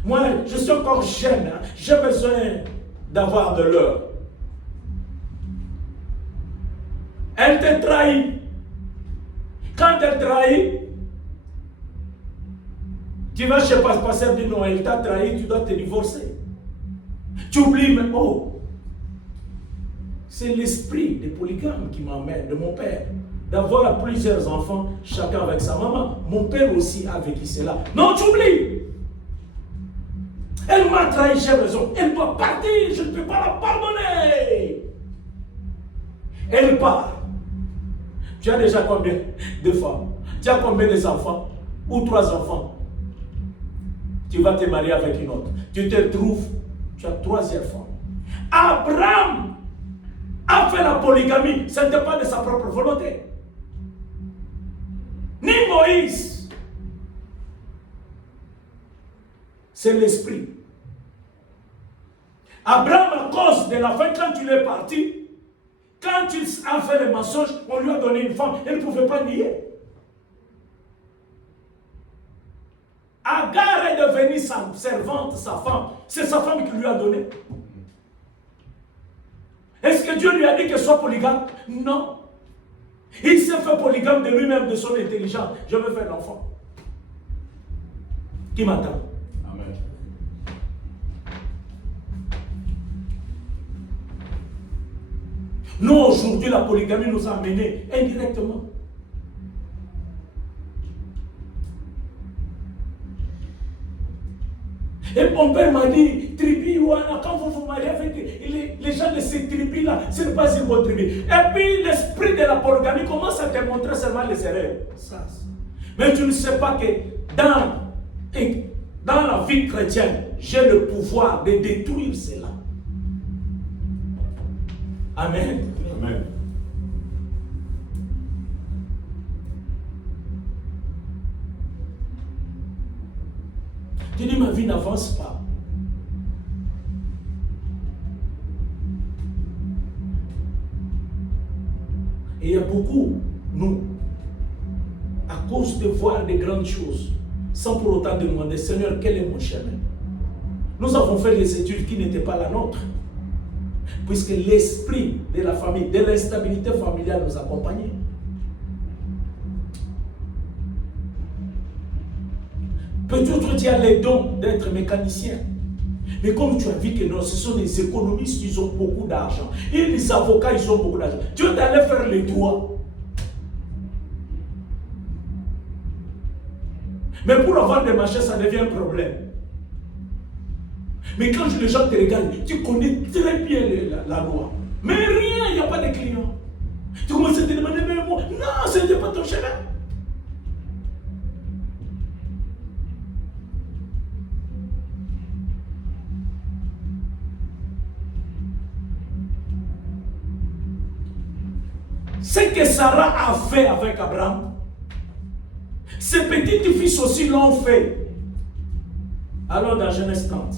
Moi, je suis encore jeune, hein. J'ai besoin d'avoir de l'heure. Elle te trahit. Quand elle trahit, tu vas chez le pasteur et dis non, elle t'a trahi, tu dois te divorcer. Tu oublies, mais oh, c'est l'esprit des polygames qui m'emmène, de mon père, d'avoir plusieurs enfants, chacun avec sa maman. Mon père aussi a vécu cela. Non, tu oublies. Elle m'a trahi, j'ai raison. Elle doit partir, je ne peux pas la pardonner. Elle part. Tu as déjà combien de femmes? Tu as combien d'enfants? Ou 3 enfants? Tu vas te marier avec une autre. Tu te trouves, tu as 3e femme. Abraham a fait la polygamie. Ce n'était pas de sa propre volonté. ni Moïse. C'est l'esprit. Abraham, à cause de la fin, quand il est parti, quand il a fait le mensonge, on lui a donné une femme. Elle ne pouvait pas nier. Agar est devenue sa servante, sa femme. C'est sa femme qui lui a donné. Est-ce que Dieu lui a dit qu'elle soit polygame? Non. Il s'est fait polygame de lui-même, de son intelligence. Je veux faire l'enfant. Qui m'attend? Amen. Nous, aujourd'hui, la polygamie nous a menés indirectement. Et mon père m'a dit, tribu, quand vous vous mariez avec les gens de ces tribus-là, ce n'est pas une bonne tribu. Et puis l'esprit de la polygamie commence à te montrer seulement les erreurs. Mais tu ne sais pas que dans la vie chrétienne, j'ai le pouvoir de détruire cela. Amen. Amen. Tu dis, ma vie n'avance pas. Et il y a beaucoup, nous, à cause de voir des grandes choses, sans pour autant demander, Seigneur, quel est mon chemin? Nous avons fait des études qui n'étaient pas la nôtre, puisque l'esprit de la famille, de l'instabilité familiale nous accompagnait. Peut-être tu as les dons d'être mécanicien. Mais comme tu as vu que non, ce sont des économistes, ils ont beaucoup d'argent. Et les avocats, ils ont beaucoup d'argent. Tu es allé faire les droits. Mais pour avoir des marchés, ça devient un problème. Mais quand les gens te regardent, tu connais très bien la loi. Mais rien, il n'y a pas de clients. Tu commences à te demander, mais moi, non, ce n'était pas ton chemin. Ce que Sarah a fait avec Abraham, ses petits fils aussi l'ont fait. Alors dans Genèse 30.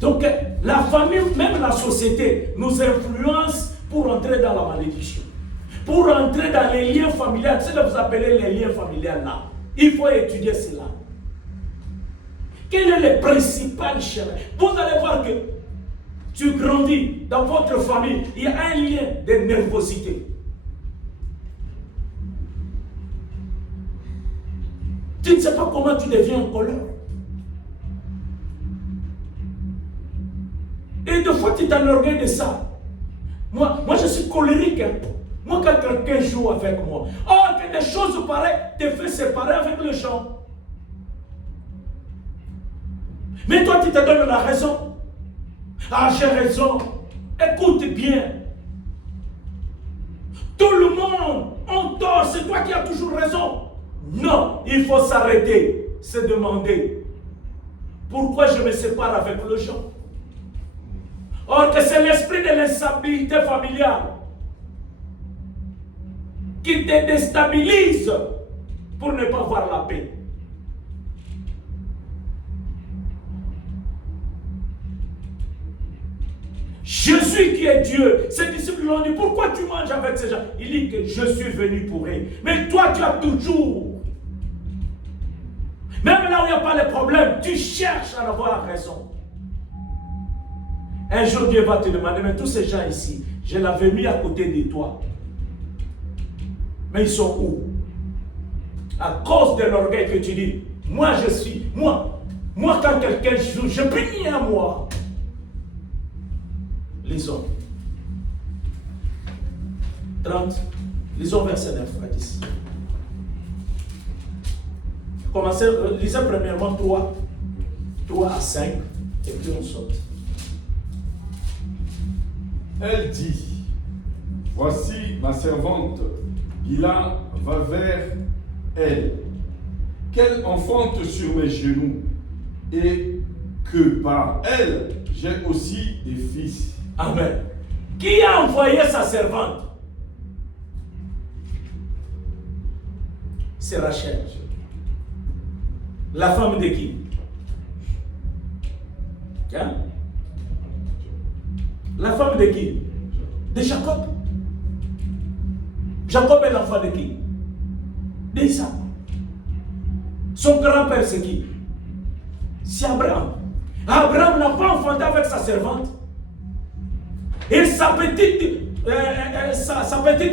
Donc la famille, même la société, nous influence pour entrer dans la malédiction. Pour entrer dans les liens familiaux, c'est ce que vous appelez les liens familiaux là. Il faut étudier cela. Quel est le principal chemin? Vous allez voir que tu grandis dans votre famille, il y a un lien de nervosité. Tu ne sais pas comment tu deviens en colère. Et des fois tu t'enorgueilles de ça. Moi je suis colérique. Moi quand quelqu'un joue avec moi, que des choses pareilles te fait séparer avec les gens. Mais toi, tu te donnes la raison. Ah, j'ai raison. Écoute bien. Tout le monde, on tort, c'est toi qui as toujours raison. Non, il faut s'arrêter, se demander pourquoi je me sépare avec les gens. Or que c'est l'esprit de l'instabilité familiale qui te déstabilise pour ne pas avoir la paix. Jésus qui est Dieu, ses disciples lui ont dit, pourquoi tu manges avec ces gens? Il dit que je suis venu pour eux. Mais toi tu as toujours, même là où il n'y a pas de problème, tu cherches à avoir raison. Un jour Dieu va te demander, mais tous ces gens ici, je l'avais mis à côté de toi. Mais ils sont où? À cause de l'orgueil que tu dis, moi je suis, moi quand quelqu'un joue, je bénis à moi. Lisons. 30. Lisons verset 9 à 10. Commencez, lisez premièrement 3 à 5, et puis on saute. Elle dit, voici ma servante, Bila va vers elle, qu'elle enfante sur mes genoux, et que par elle, j'ai aussi des fils. Amen. Qui a envoyé sa servante? C'est Rachel. La femme de qui? Hein? La femme de qui? De Jacob. Jacob est l'enfant de qui? D'Isaac. Son grand-père c'est qui? C'est Abraham. Abraham n'a pas enfanté avec sa servante. Et sa petite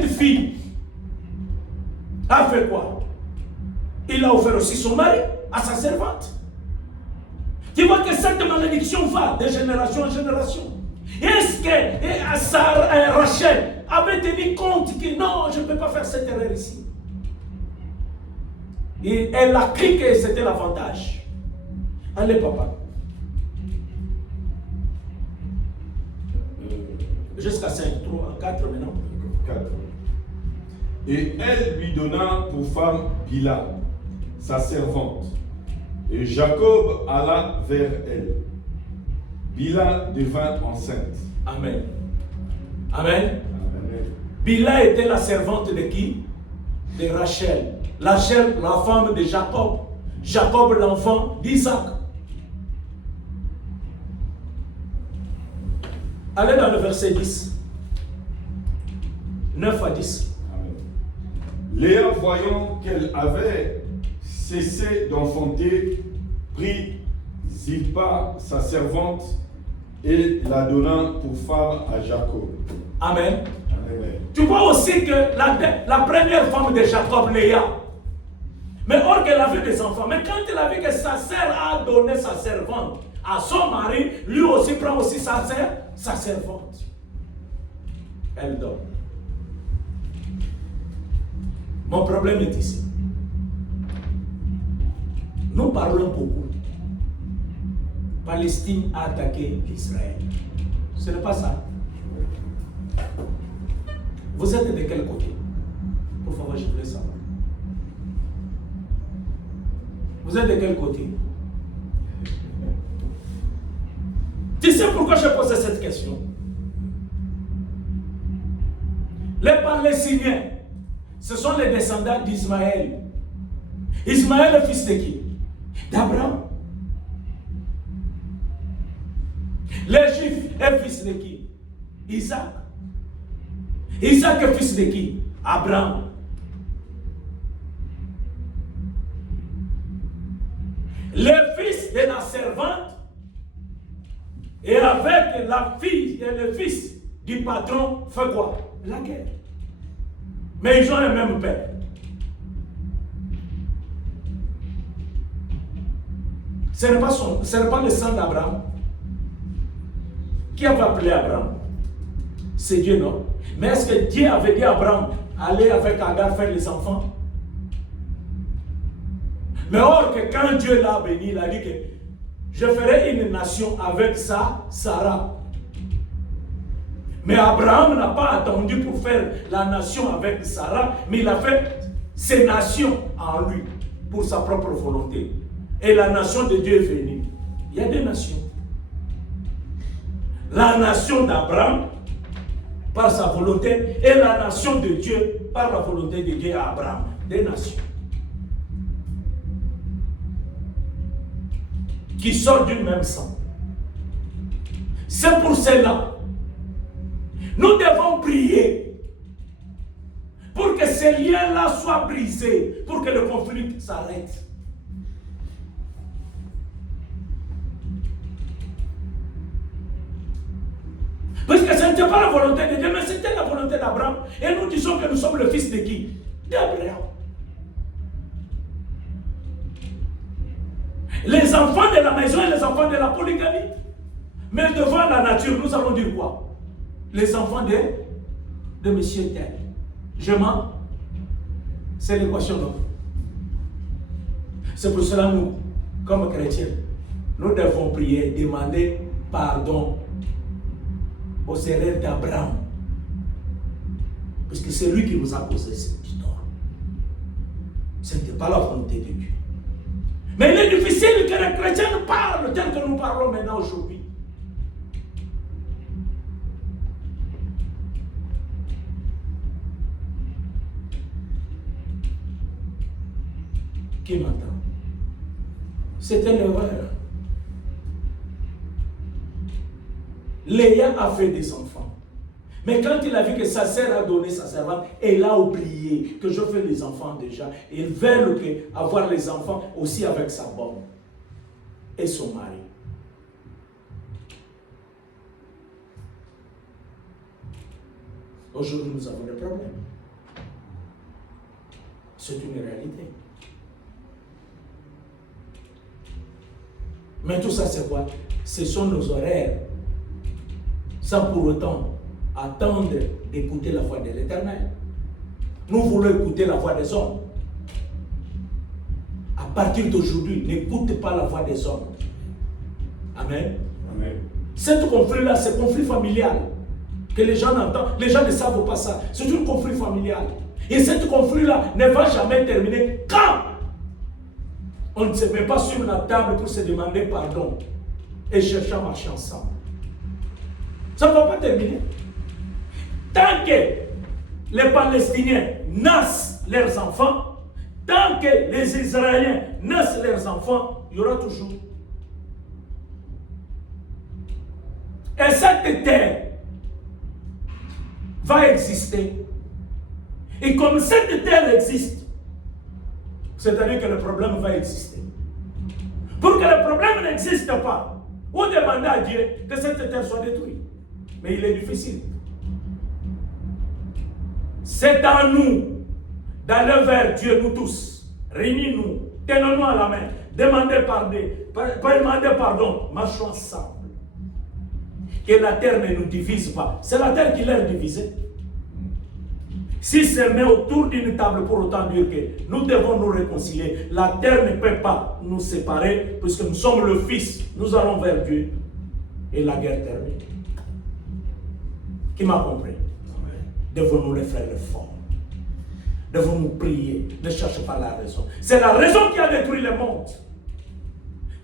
fille a fait quoi? Il a offert aussi son mari à sa servante. Tu vois que cette malédiction va de génération en génération. Est-ce que Rachel avait tenu compte que non, je ne peux pas faire cette erreur ici? Et elle a cru que c'était l'avantage. Allez, papa. Jusqu'à 5, 3, 4 maintenant. 4. Et elle lui donna pour femme Bila, sa servante. Et Jacob alla vers elle. Bila devint enceinte. Amen. Amen. Amen. Bila était la servante de qui? De Rachel. Rachel, la femme de Jacob. Jacob, l'enfant d'Isaac. Allez dans le verset 10. 9 à 10. Amen. Léa, voyant qu'elle avait cessé d'enfanter, prit Zilpa, sa servante, et la donna pour femme à Jacob. Amen. Amen. Tu vois aussi que la première femme de Jacob, Léa, mais or qu'elle avait des enfants, mais quand elle a vu que sa sœur a donné sa servante à son mari, lui aussi prend aussi sa sœur, sa servante. Elle donne. Mon problème est ici. Nous parlons beaucoup. Palestine a attaqué Israël. Ce n'est pas ça. Vous êtes de quel côté? Pour favor, je voulais savoir. Vous êtes de quel côté? Tu sais pourquoi je pose cette question? Les Palestiniens, ce sont les descendants d'Ismaël. Ismaël est fils de qui? D'Abraham. Les Juifs est fils de qui? Isaac. Isaac est fils de qui? Abraham. Le fils de la servante et avec la fille et le fils du patron fait quoi? La guerre. Mais ils ont le même père. Ce n'est pas le sang d'Abraham. Qui avait appelé Abraham? C'est Dieu, non? Mais est-ce que Dieu avait dit à Abraham, allez avec Agar faire les enfants? Mais or que quand Dieu l'a béni, il a dit que je ferai une nation avec Sarah. Mais Abraham n'a pas attendu pour faire la nation avec Sarah, mais il a fait ses nations en lui, pour sa propre volonté. Et la nation de Dieu est venue. Il y a deux nations. La nation d'Abraham, par sa volonté, et la nation de Dieu, par la volonté de Dieu à Abraham. Deux nations. Qui sortent du même sang. C'est pour cela, nous devons prier pour que ces liens-là soient brisés, pour que le conflit s'arrête. Parce que ce n'était pas la volonté de Dieu, mais c'était la volonté d'Abraham. Et nous disons que nous sommes le fils de qui? D'Abraham. Les enfants de la maison et les enfants de la polygamie. Mais devant la nature, nous allons dire quoi? Les enfants de Monsieur Tel. Je mens. C'est l'équation, non? C'est pour cela nous, comme chrétiens, nous devons prier, demander pardon aux erreurs d'Abraham. Parce que c'est lui qui nous a causé cette histoire. Ce n'était pas la volonté de Dieu. Mais il est difficile que les chrétiens parlent tel que nous parlons maintenant aujourd'hui. Qui m'entend? C'était l'erreur. Léa a fait des enfants. Mais quand il a vu que sa sœur a donné sa servante, elle a oublié que je fais les enfants déjà. Ils veulent avoir les enfants aussi avec sa bonne et son mari. Aujourd'hui, nous avons des problèmes. C'est une réalité. Mais tout ça, c'est quoi? Ce sont nos horaires. Sans pour autant attendre d'écouter la voix de l'Éternel. Nous voulons écouter la voix des hommes. À partir d'aujourd'hui, n'écoute pas la voix des hommes. Amen. Amen. Ce conflit-là, c'est conflit familial. Que les gens entendent, les gens ne savent pas ça. C'est un conflit familial. Et ce conflit-là ne va jamais terminer quand on ne se met pas sur la table pour se demander pardon et chercher à marcher ensemble. Ça ne va pas terminer. Tant que les Palestiniens naissent leurs enfants, tant que les Israéliens naissent leurs enfants, il y aura toujours. Et cette terre va exister. Et comme cette terre existe, c'est-à-dire que le problème va exister. Pour que le problème n'existe pas, vous demandez à Dieu que cette terre soit détruite. Mais il est difficile. C'est à nous d'aller vers Dieu, nous tous. Réunis-nous, tenons-nous à la main, demandez pardon, marchons ensemble. Que la terre ne nous divise pas. C'est la terre qui l'a divisée. Si se met autour d'une table pour autant dire que nous devons nous réconcilier, la terre ne peut pas nous séparer puisque nous sommes le Fils. Nous allons vers Dieu et la guerre termine. Qui m'a compris? Devons-nous les faire fort. Devons-nous prier. Ne cherche pas la raison. C'est la raison qui a détruit le monde.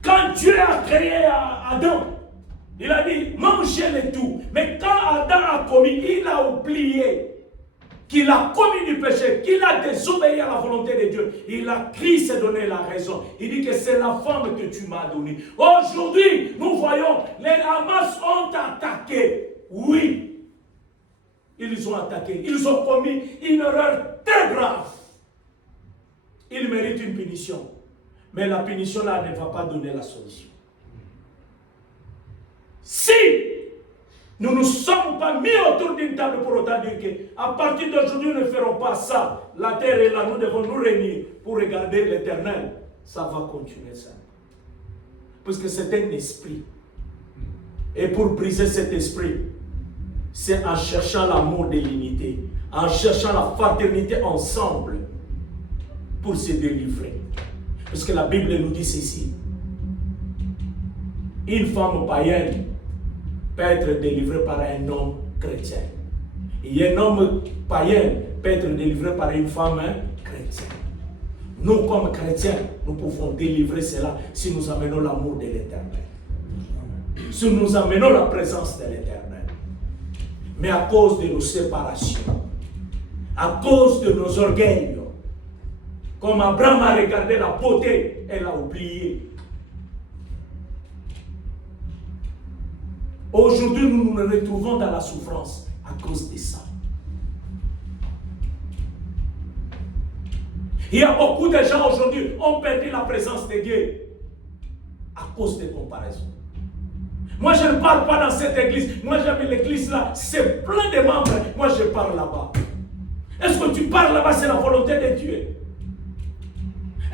Quand Dieu a créé Adam, il a dit mangez-le tout. Mais quand Adam a commis, il a oublié qu'il a commis du péché, qu'il a désobéi à la volonté de Dieu. Il a crié, s'est donné la raison. Il dit que c'est la femme que tu m'as donnée. Aujourd'hui, nous voyons, les Hamas ont attaqué. Oui, ils ont attaqué. Ils ont commis une erreur très grave. Ils méritent une punition. Mais la punition là ne va pas donner la solution. Si nous ne nous sommes pas mis autour d'une table pour autant dire qu'à partir d'aujourd'hui, nous ne ferons pas ça. La terre est là, nous devons nous réunir pour regarder l'Éternel. Ça va continuer ça. Parce que c'est un esprit. Et pour briser cet esprit, c'est en cherchant l'amour de l'unité, en cherchant la fraternité ensemble pour se délivrer. Parce que la Bible nous dit ceci. Une femme païenne peut être délivré par un homme chrétien. Et un homme païen peut être délivré par une femme chrétienne. Nous, comme chrétiens, nous pouvons délivrer cela si nous amenons l'amour de l'Éternel. Si nous amenons la présence de l'Éternel. Mais à cause de nos séparations, à cause de nos orgueils, comme Abraham a regardé la beauté, elle a oublié. Aujourd'hui, nous nous retrouvons dans la souffrance à cause de ça. Il y a beaucoup de gens aujourd'hui qui ont perdu la présence de Dieu à cause des comparaisons. Moi, je ne parle pas dans cette église. Moi, j'aime l'église là. C'est plein de membres. Moi, je parle là-bas. Est-ce que tu parles là-bas, c'est la volonté de Dieu?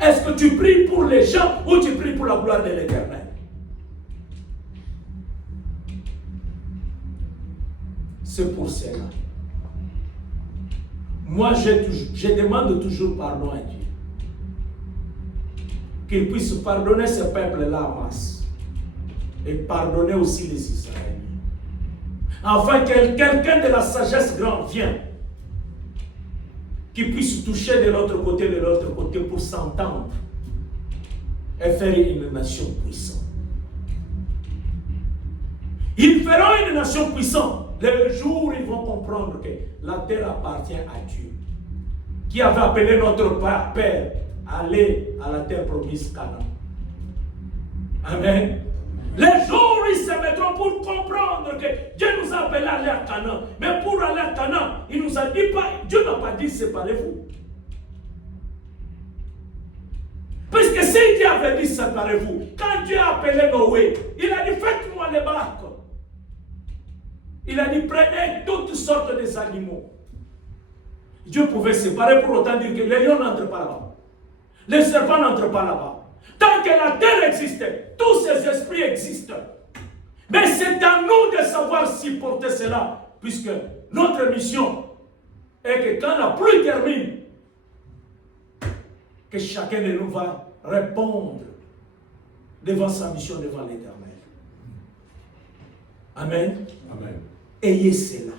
Est-ce que tu pries pour les gens ou tu pries pour la gloire de l'Éternel? C'est pour cela. Moi, je demande toujours pardon à Dieu. Qu'il puisse pardonner ce peuple-là en masse. Et pardonner aussi les Israéliens. Afin que quelqu'un de la sagesse grande vienne. Qui puisse toucher de l'autre côté pour s'entendre. et faire une nation puissante. Ils feront une nation puissante. Le jour où ils vont comprendre que la terre appartient à Dieu, qui avait appelé notre Père à aller à la terre promise Canaan. Amen. Les jours où ils se mettront pour comprendre que Dieu nous a appelés à aller à Canaan. Mais pour aller à Canaan, il nous a dit pas, Dieu n'a pas dit séparez-vous. Puisque si Dieu avait dit séparez-vous, quand Dieu a appelé Noé, il a dit faites-moi les barques. Il a dit prenez toutes sortes des animaux. Dieu pouvait séparer pour autant dire que les lions n'entrent pas là-bas. Les serpents n'entrent pas là-bas. Tant que la terre existait, tous ces esprits existent. Mais c'est à nous de savoir supporter cela, puisque notre mission est que quand la pluie termine, que chacun de nous va répondre devant sa mission, devant l'Éternel. Amen. Amen. Ayez cela.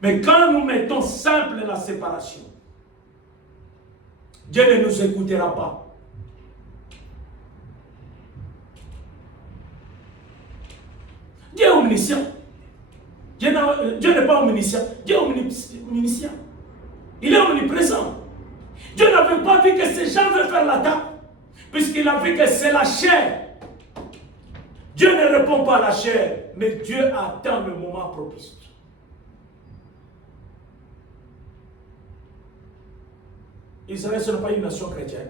Mais quand nous mettons simple la séparation, Dieu ne nous écoutera pas. Dieu est omniscient. Dieu n'est pas omniscient. Dieu est omniscient. Il est omniprésent. Dieu n'avait pas vu que ces gens veulent faire l'attaque, puisqu'il a vu que c'est la chair. Dieu ne répond pas à la chair, mais Dieu attend le moment propice. Israël, ce n'est pas une nation chrétienne.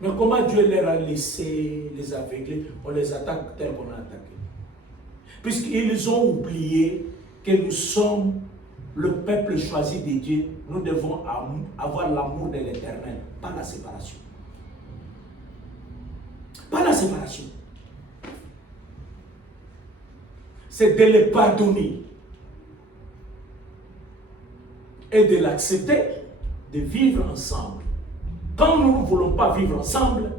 Mais comment Dieu leur a laissé les aveugler? On les attaque tel qu'on a attaqué. Puisqu'ils ont oublié que nous sommes le peuple choisi de Dieu, nous devons avoir l'amour de l'Éternel, pas la séparation. Pas la séparation. C'est de les pardonner et de l'accepter, de vivre ensemble. Quand nous ne voulons pas vivre ensemble,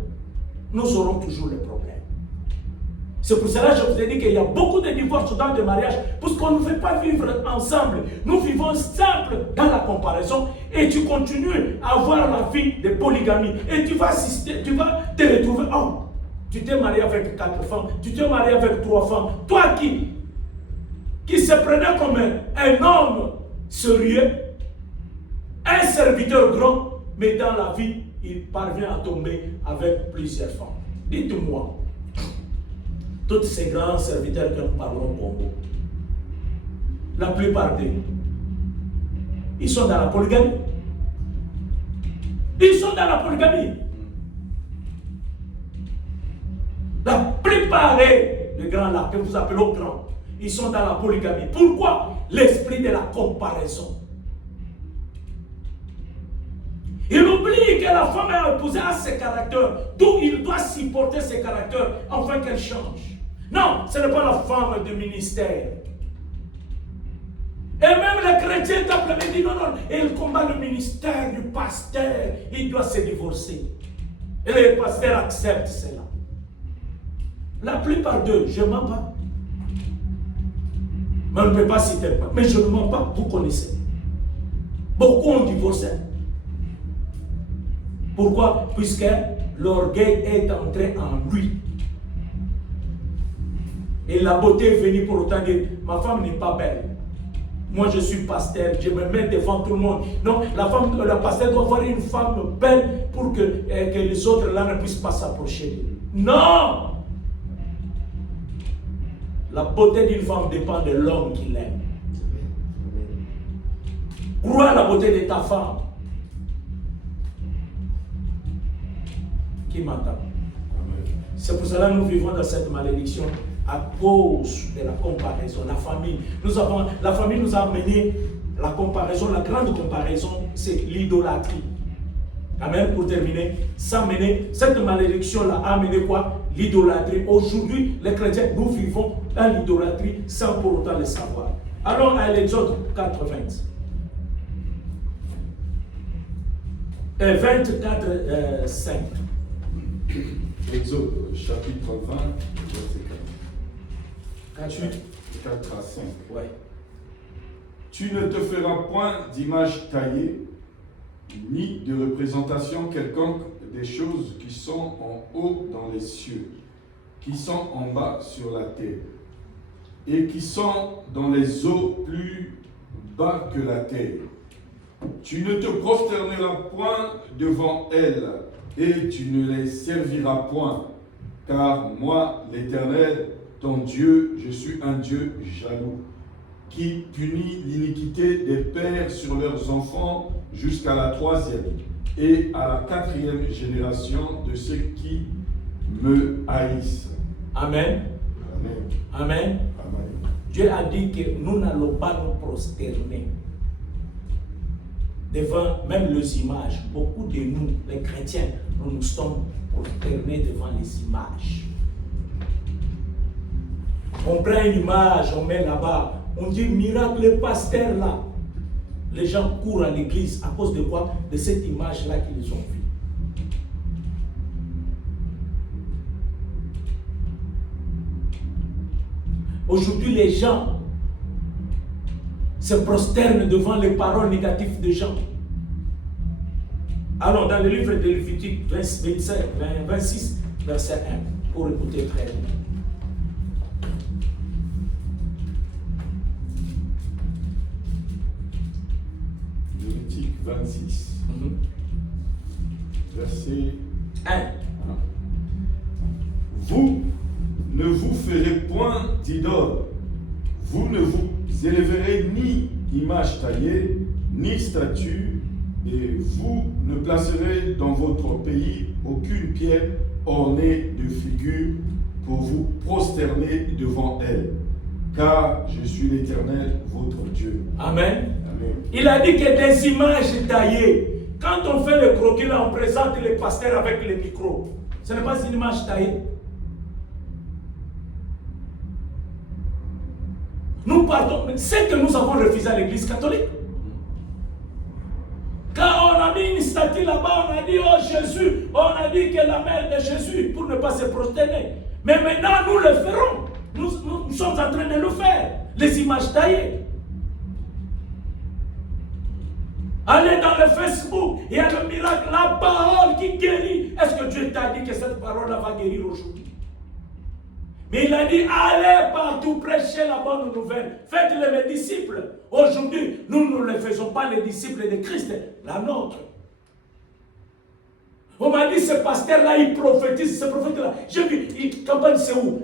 nous aurons toujours le problème. C'est pour cela que je vous ai dit qu'il y a beaucoup de divorces dans le mariage, parce qu'on ne veut pas vivre ensemble. Nous vivons simple dans la comparaison, et tu continues à avoir la vie de polygamie. Et tu vas te retrouver, oh, tu t'es marié avec 4 femmes, tu t'es marié avec 3 femmes. Toi qui se prenait comme un homme sérieux, un serviteur grand, mais dans la vie, il parvient à tomber avec plusieurs femmes. Dites-moi, tous ces grands serviteurs que nous parlons au Congo, la plupart d'eux, ils sont dans la polygamie. Ils sont dans la polygamie. La plupart des grands là, que vous appelez grands, ils sont dans la polygamie. Pourquoi? L'esprit de la comparaison. Il oublie que la femme est opposée à ses caractères, d'où il doit supporter ses caractères afin qu'elle change. Non, ce n'est pas la femme du ministère. Et même les chrétiens t'appellent et disent non, il combat le ministère du pasteur, il doit se divorcer. Et les pasteurs acceptent cela. La plupart d'eux, je ne mens pas. Mais on ne peut pas citer pas. Mais je ne mens pas, vous connaissez. Beaucoup ont divorcé. Pourquoi? Puisque l'orgueil est entré en lui. Et la beauté est venue pour autant dire, ma femme n'est pas belle. Moi je suis pasteur, je me mets devant tout le monde. Non, la pasteur doit avoir une femme belle pour que les autres là ne puissent pas s'approcher de lui. Non! La beauté d'une femme dépend de l'homme qui l'aime. Crois à la beauté de ta femme. Qui m'entend? C'est pour cela que nous vivons dans cette malédiction à cause de la comparaison, la famille. La famille nous a amené la comparaison, la grande comparaison, c'est l'idolâtrie. Amen. Pour terminer, cette malédiction-là a amené quoi? L'idolâtrie. Aujourd'hui, les chrétiens, nous vivons dans l'idolâtrie sans pour autant le savoir. Allons à l'Exode 4, 20. 24, 5. Exode, chapitre 20, verset 4 à 5. Ouais. Tu ne te feras point d'image taillée, ni de représentation quelconque des choses qui sont en haut dans les cieux, qui sont en bas sur la terre, et qui sont dans les eaux plus bas que la terre. Tu ne te prosterneras point devant elles, et tu ne les serviras point, car moi, l'Éternel, ton Dieu, je suis un Dieu jaloux, qui punit l'iniquité des pères sur leurs enfants jusqu'à la 3e et à la 4e génération de ceux qui me haïssent. Amen. Amen. Amen. Amen. Dieu a dit que nous n'allons pas nous prosterner devant même les images. Beaucoup de nous, les chrétiens, nous nous sommes prosternés devant les images. On prend une image, on met là-bas, on dit miracle pasteur là. Les gens courent à l'église à cause de quoi? De cette image-là qu'ils ont vue. Aujourd'hui, les gens se prosternent devant les paroles négatives des gens. Allons dans le livre de Lévitique 26, verset 1, pour écouter très bien. Lévitique 26, verset 1. Vous ne vous ferez point d'idole, vous ne vous élèverez ni image taillée, ni statue, et vous ne placerez dans votre pays aucune pierre ornée de figures pour vous prosterner devant elle, car je suis l'Éternel, votre Dieu. Amen. Amen. Il a dit que des images taillées. Quand on fait le croquis, là, on présente les pasteurs avec les micros. Ce n'est pas une image taillée. Nous partons, c'est que nous avons refusé à l'église catholique. Quand on a mis une statue là-bas, on a dit, oh Jésus, on a dit que la mère de Jésus, pour ne pas se prosterner. Mais maintenant, nous le ferons. Nous sommes en train de le faire. Les images taillées. Allez dans le Facebook, il y a le miracle, la parole qui guérit. Est-ce que Dieu t'a dit que cette parole-là va guérir aujourd'hui? Mais il a dit, allez partout, prêchez la bonne nouvelle. Faites-le mes disciples. Aujourd'hui, nous ne le faisons pas les disciples de Christ, la nôtre. On m'a dit, ce pasteur-là, il prophétise, ce prophète-là. J'ai vu, il campagne, c'est où?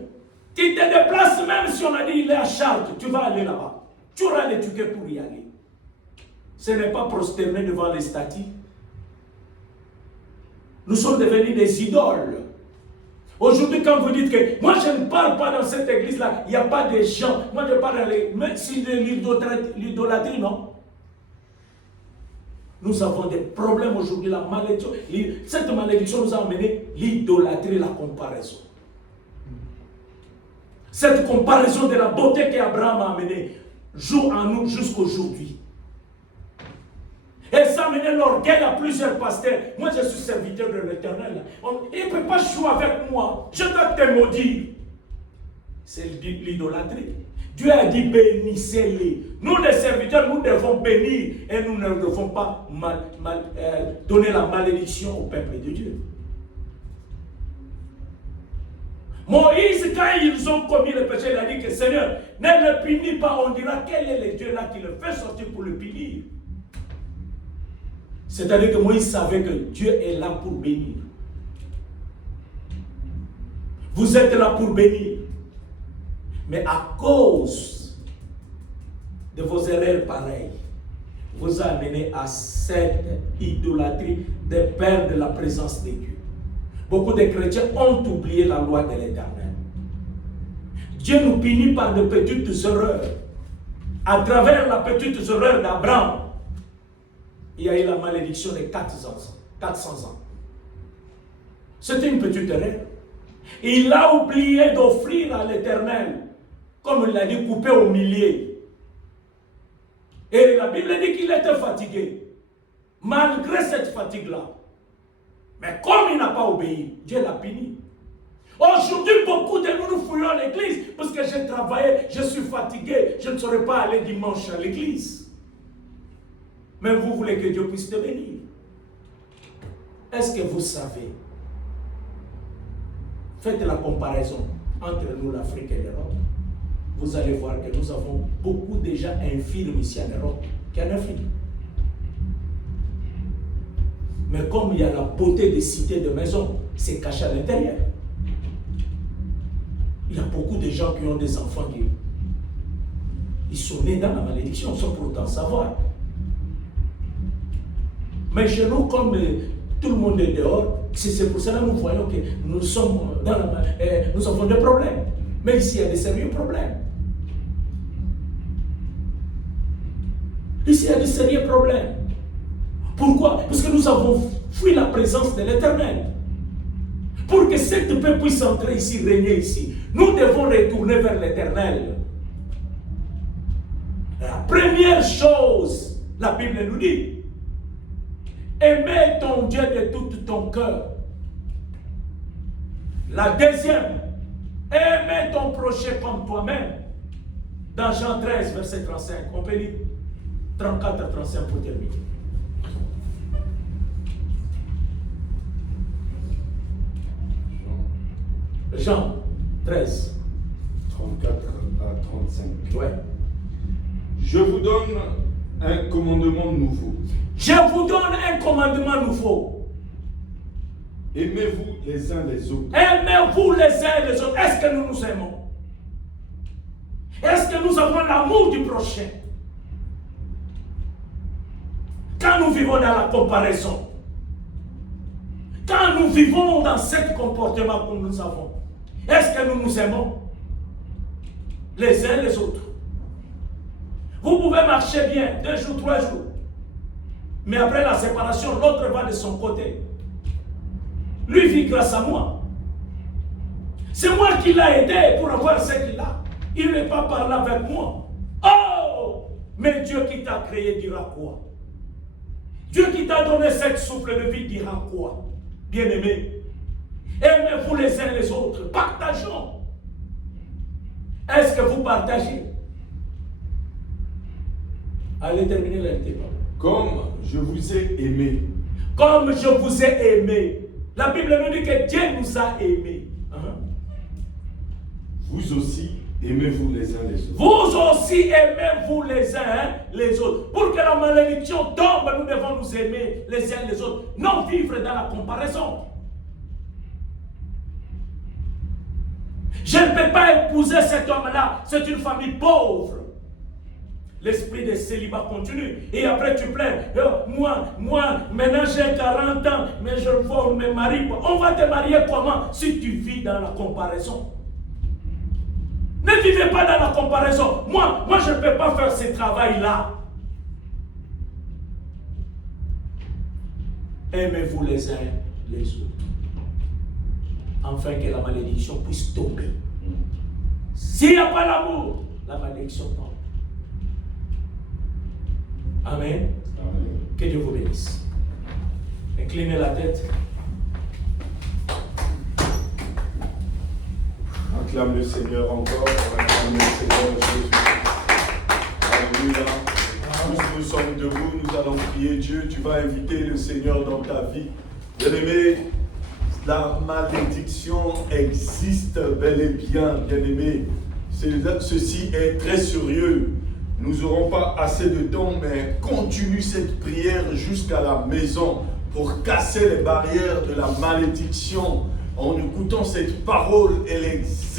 Tu te déplaces, même si on a dit, il est à Chartres, tu vas aller là-bas. Tu auras les tickets pour y aller. Ce n'est pas prosterner devant les statues. Nous sommes devenus des idoles. Aujourd'hui, quand vous dites que moi je ne parle pas dans cette église-là, il n'y a pas de gens. Moi je parle mais c'est de l'idolâtrie, non? Nous avons des problèmes aujourd'hui, la malédiction. Cette malédiction nous a amené l'idolâtrie, la comparaison. Cette comparaison de la beauté qu'Abraham a amenée joue en nous jusqu'aujourd'hui. Et ça a mené l'orgueil à plusieurs pasteurs. Moi, je suis serviteur de l'Éternel. Il ne peut pas jouer avec moi. Je dois te maudire. C'est l'idolâtrie. Dieu a dit bénissez-les. Nous, les serviteurs, nous devons bénir. Et nous ne devons pas donner la malédiction au peuple de Dieu. Moïse, quand ils ont commis le péché, il a dit que Seigneur, ne le punis pas. On dira quel est le Dieu là qui le fait sortir pour le punir. C'est-à-dire que Moïse savait que Dieu est là pour bénir. Vous êtes là pour bénir. Mais à cause de vos erreurs pareilles, vous amenez à cette idolâtrie des pères de la présence de Dieu. Beaucoup de chrétiens ont oublié la loi de l'Éternel. Dieu nous punit par de petites erreurs. À travers la petite erreur d'Abraham, il y a eu la malédiction de 400 ans. C'était une petite erreur. Il a oublié d'offrir à l'Éternel, comme il l'a dit, coupé au milieu. Et la Bible dit qu'il était fatigué. Malgré cette fatigue-là. Mais comme il n'a pas obéi, Dieu l'a puni. Aujourd'hui, beaucoup de nous fouillons l'église parce que j'ai travaillé, je suis fatigué, je ne saurais pas aller dimanche à l'église. Mais vous voulez que Dieu puisse te bénir. Est-ce que vous savez? Faites la comparaison entre nous, l'Afrique et l'Europe. Vous allez voir que nous avons beaucoup déjà infirmes ici en Europe qu'en Afrique. Mais comme il y a la beauté des cités de maisons, c'est caché à l'intérieur. Il y a beaucoup de gens qui ont des enfants qui ils sont nés dans la malédiction sans pour autant savoir. Mais chez nous, comme tout le monde est dehors, c'est pour cela que nous voyons que nous sommes nous avons des problèmes. Mais ici, il y a des sérieux problèmes. Ici, il y a des sérieux problèmes. Pourquoi? Parce que nous avons fui la présence de l'Éternel. Pour que cette paix puisse entrer ici, régner ici, nous devons retourner vers l'Éternel. La première chose, la Bible nous dit, aimer ton Dieu de tout ton cœur. La deuxième, aimer ton prochain comme toi-même. Dans Jean 13, verset 35, on peut lire 34 à 35 pour terminer. Jean 13. 34 à 35. Ouais. Je vous donne un commandement nouveau. Je vous donne un commandement nouveau. Aimez-vous les uns les autres. Aimez-vous les uns les autres. Est-ce que nous nous aimons? Est-ce que nous avons l'amour du prochain? Quand nous vivons dans la comparaison, quand nous vivons dans ce comportement que nous avons, est-ce que nous nous aimons les uns les autres? Vous pouvez marcher bien 2 jours, 3 jours, mais après la séparation, l'autre va de son côté. Lui vit grâce à moi. C'est moi qui l'ai aidé pour avoir ce qu'il a. Il n'est pas parlé avec moi. Oh! Mais Dieu qui t'a créé dira quoi? Dieu qui t'a donné cette souffle de vie dira quoi? Bien-aimé, aimez-vous les uns les autres. Partageons. Est-ce que vous partagez? Allez terminer la lecture. Comme je vous ai aimé. Comme je vous ai aimé. La Bible nous dit que Dieu nous a aimés. Vous aussi, aimez-vous les uns les autres. Vous aussi aimez-vous les uns les autres. Pour que la malédiction tombe, nous devons nous aimer les uns les autres. Non vivre dans la comparaison. Je ne peux pas épouser cet homme-là. C'est une famille pauvre. L'esprit de célibat continue. Et après tu plains. Moi, maintenant j'ai 40 ans, mais je ne me marie pas. On va te marier comment si tu vis dans la comparaison? Ne vivez pas dans la comparaison. Moi je ne peux pas faire ce travail-là. Aimez-vous les uns les autres. Afin que la malédiction puisse tomber. S'il n'y a pas l'amour, la malédiction tombe. Amen. Amen. Que Dieu vous bénisse. Inclinez la tête. Acclame le Seigneur encore. Acclame le Seigneur Jésus. Alléluia. Tous nous sommes debout, nous allons prier Dieu. Tu vas inviter le Seigneur dans ta vie. Bien-aimé, la malédiction existe bel et bien, bien-aimé. Ceci est très sérieux. Nous n'aurons pas assez de temps, mais continue cette prière jusqu'à la maison pour casser les barrières de la malédiction. En écoutant cette parole, elle existe.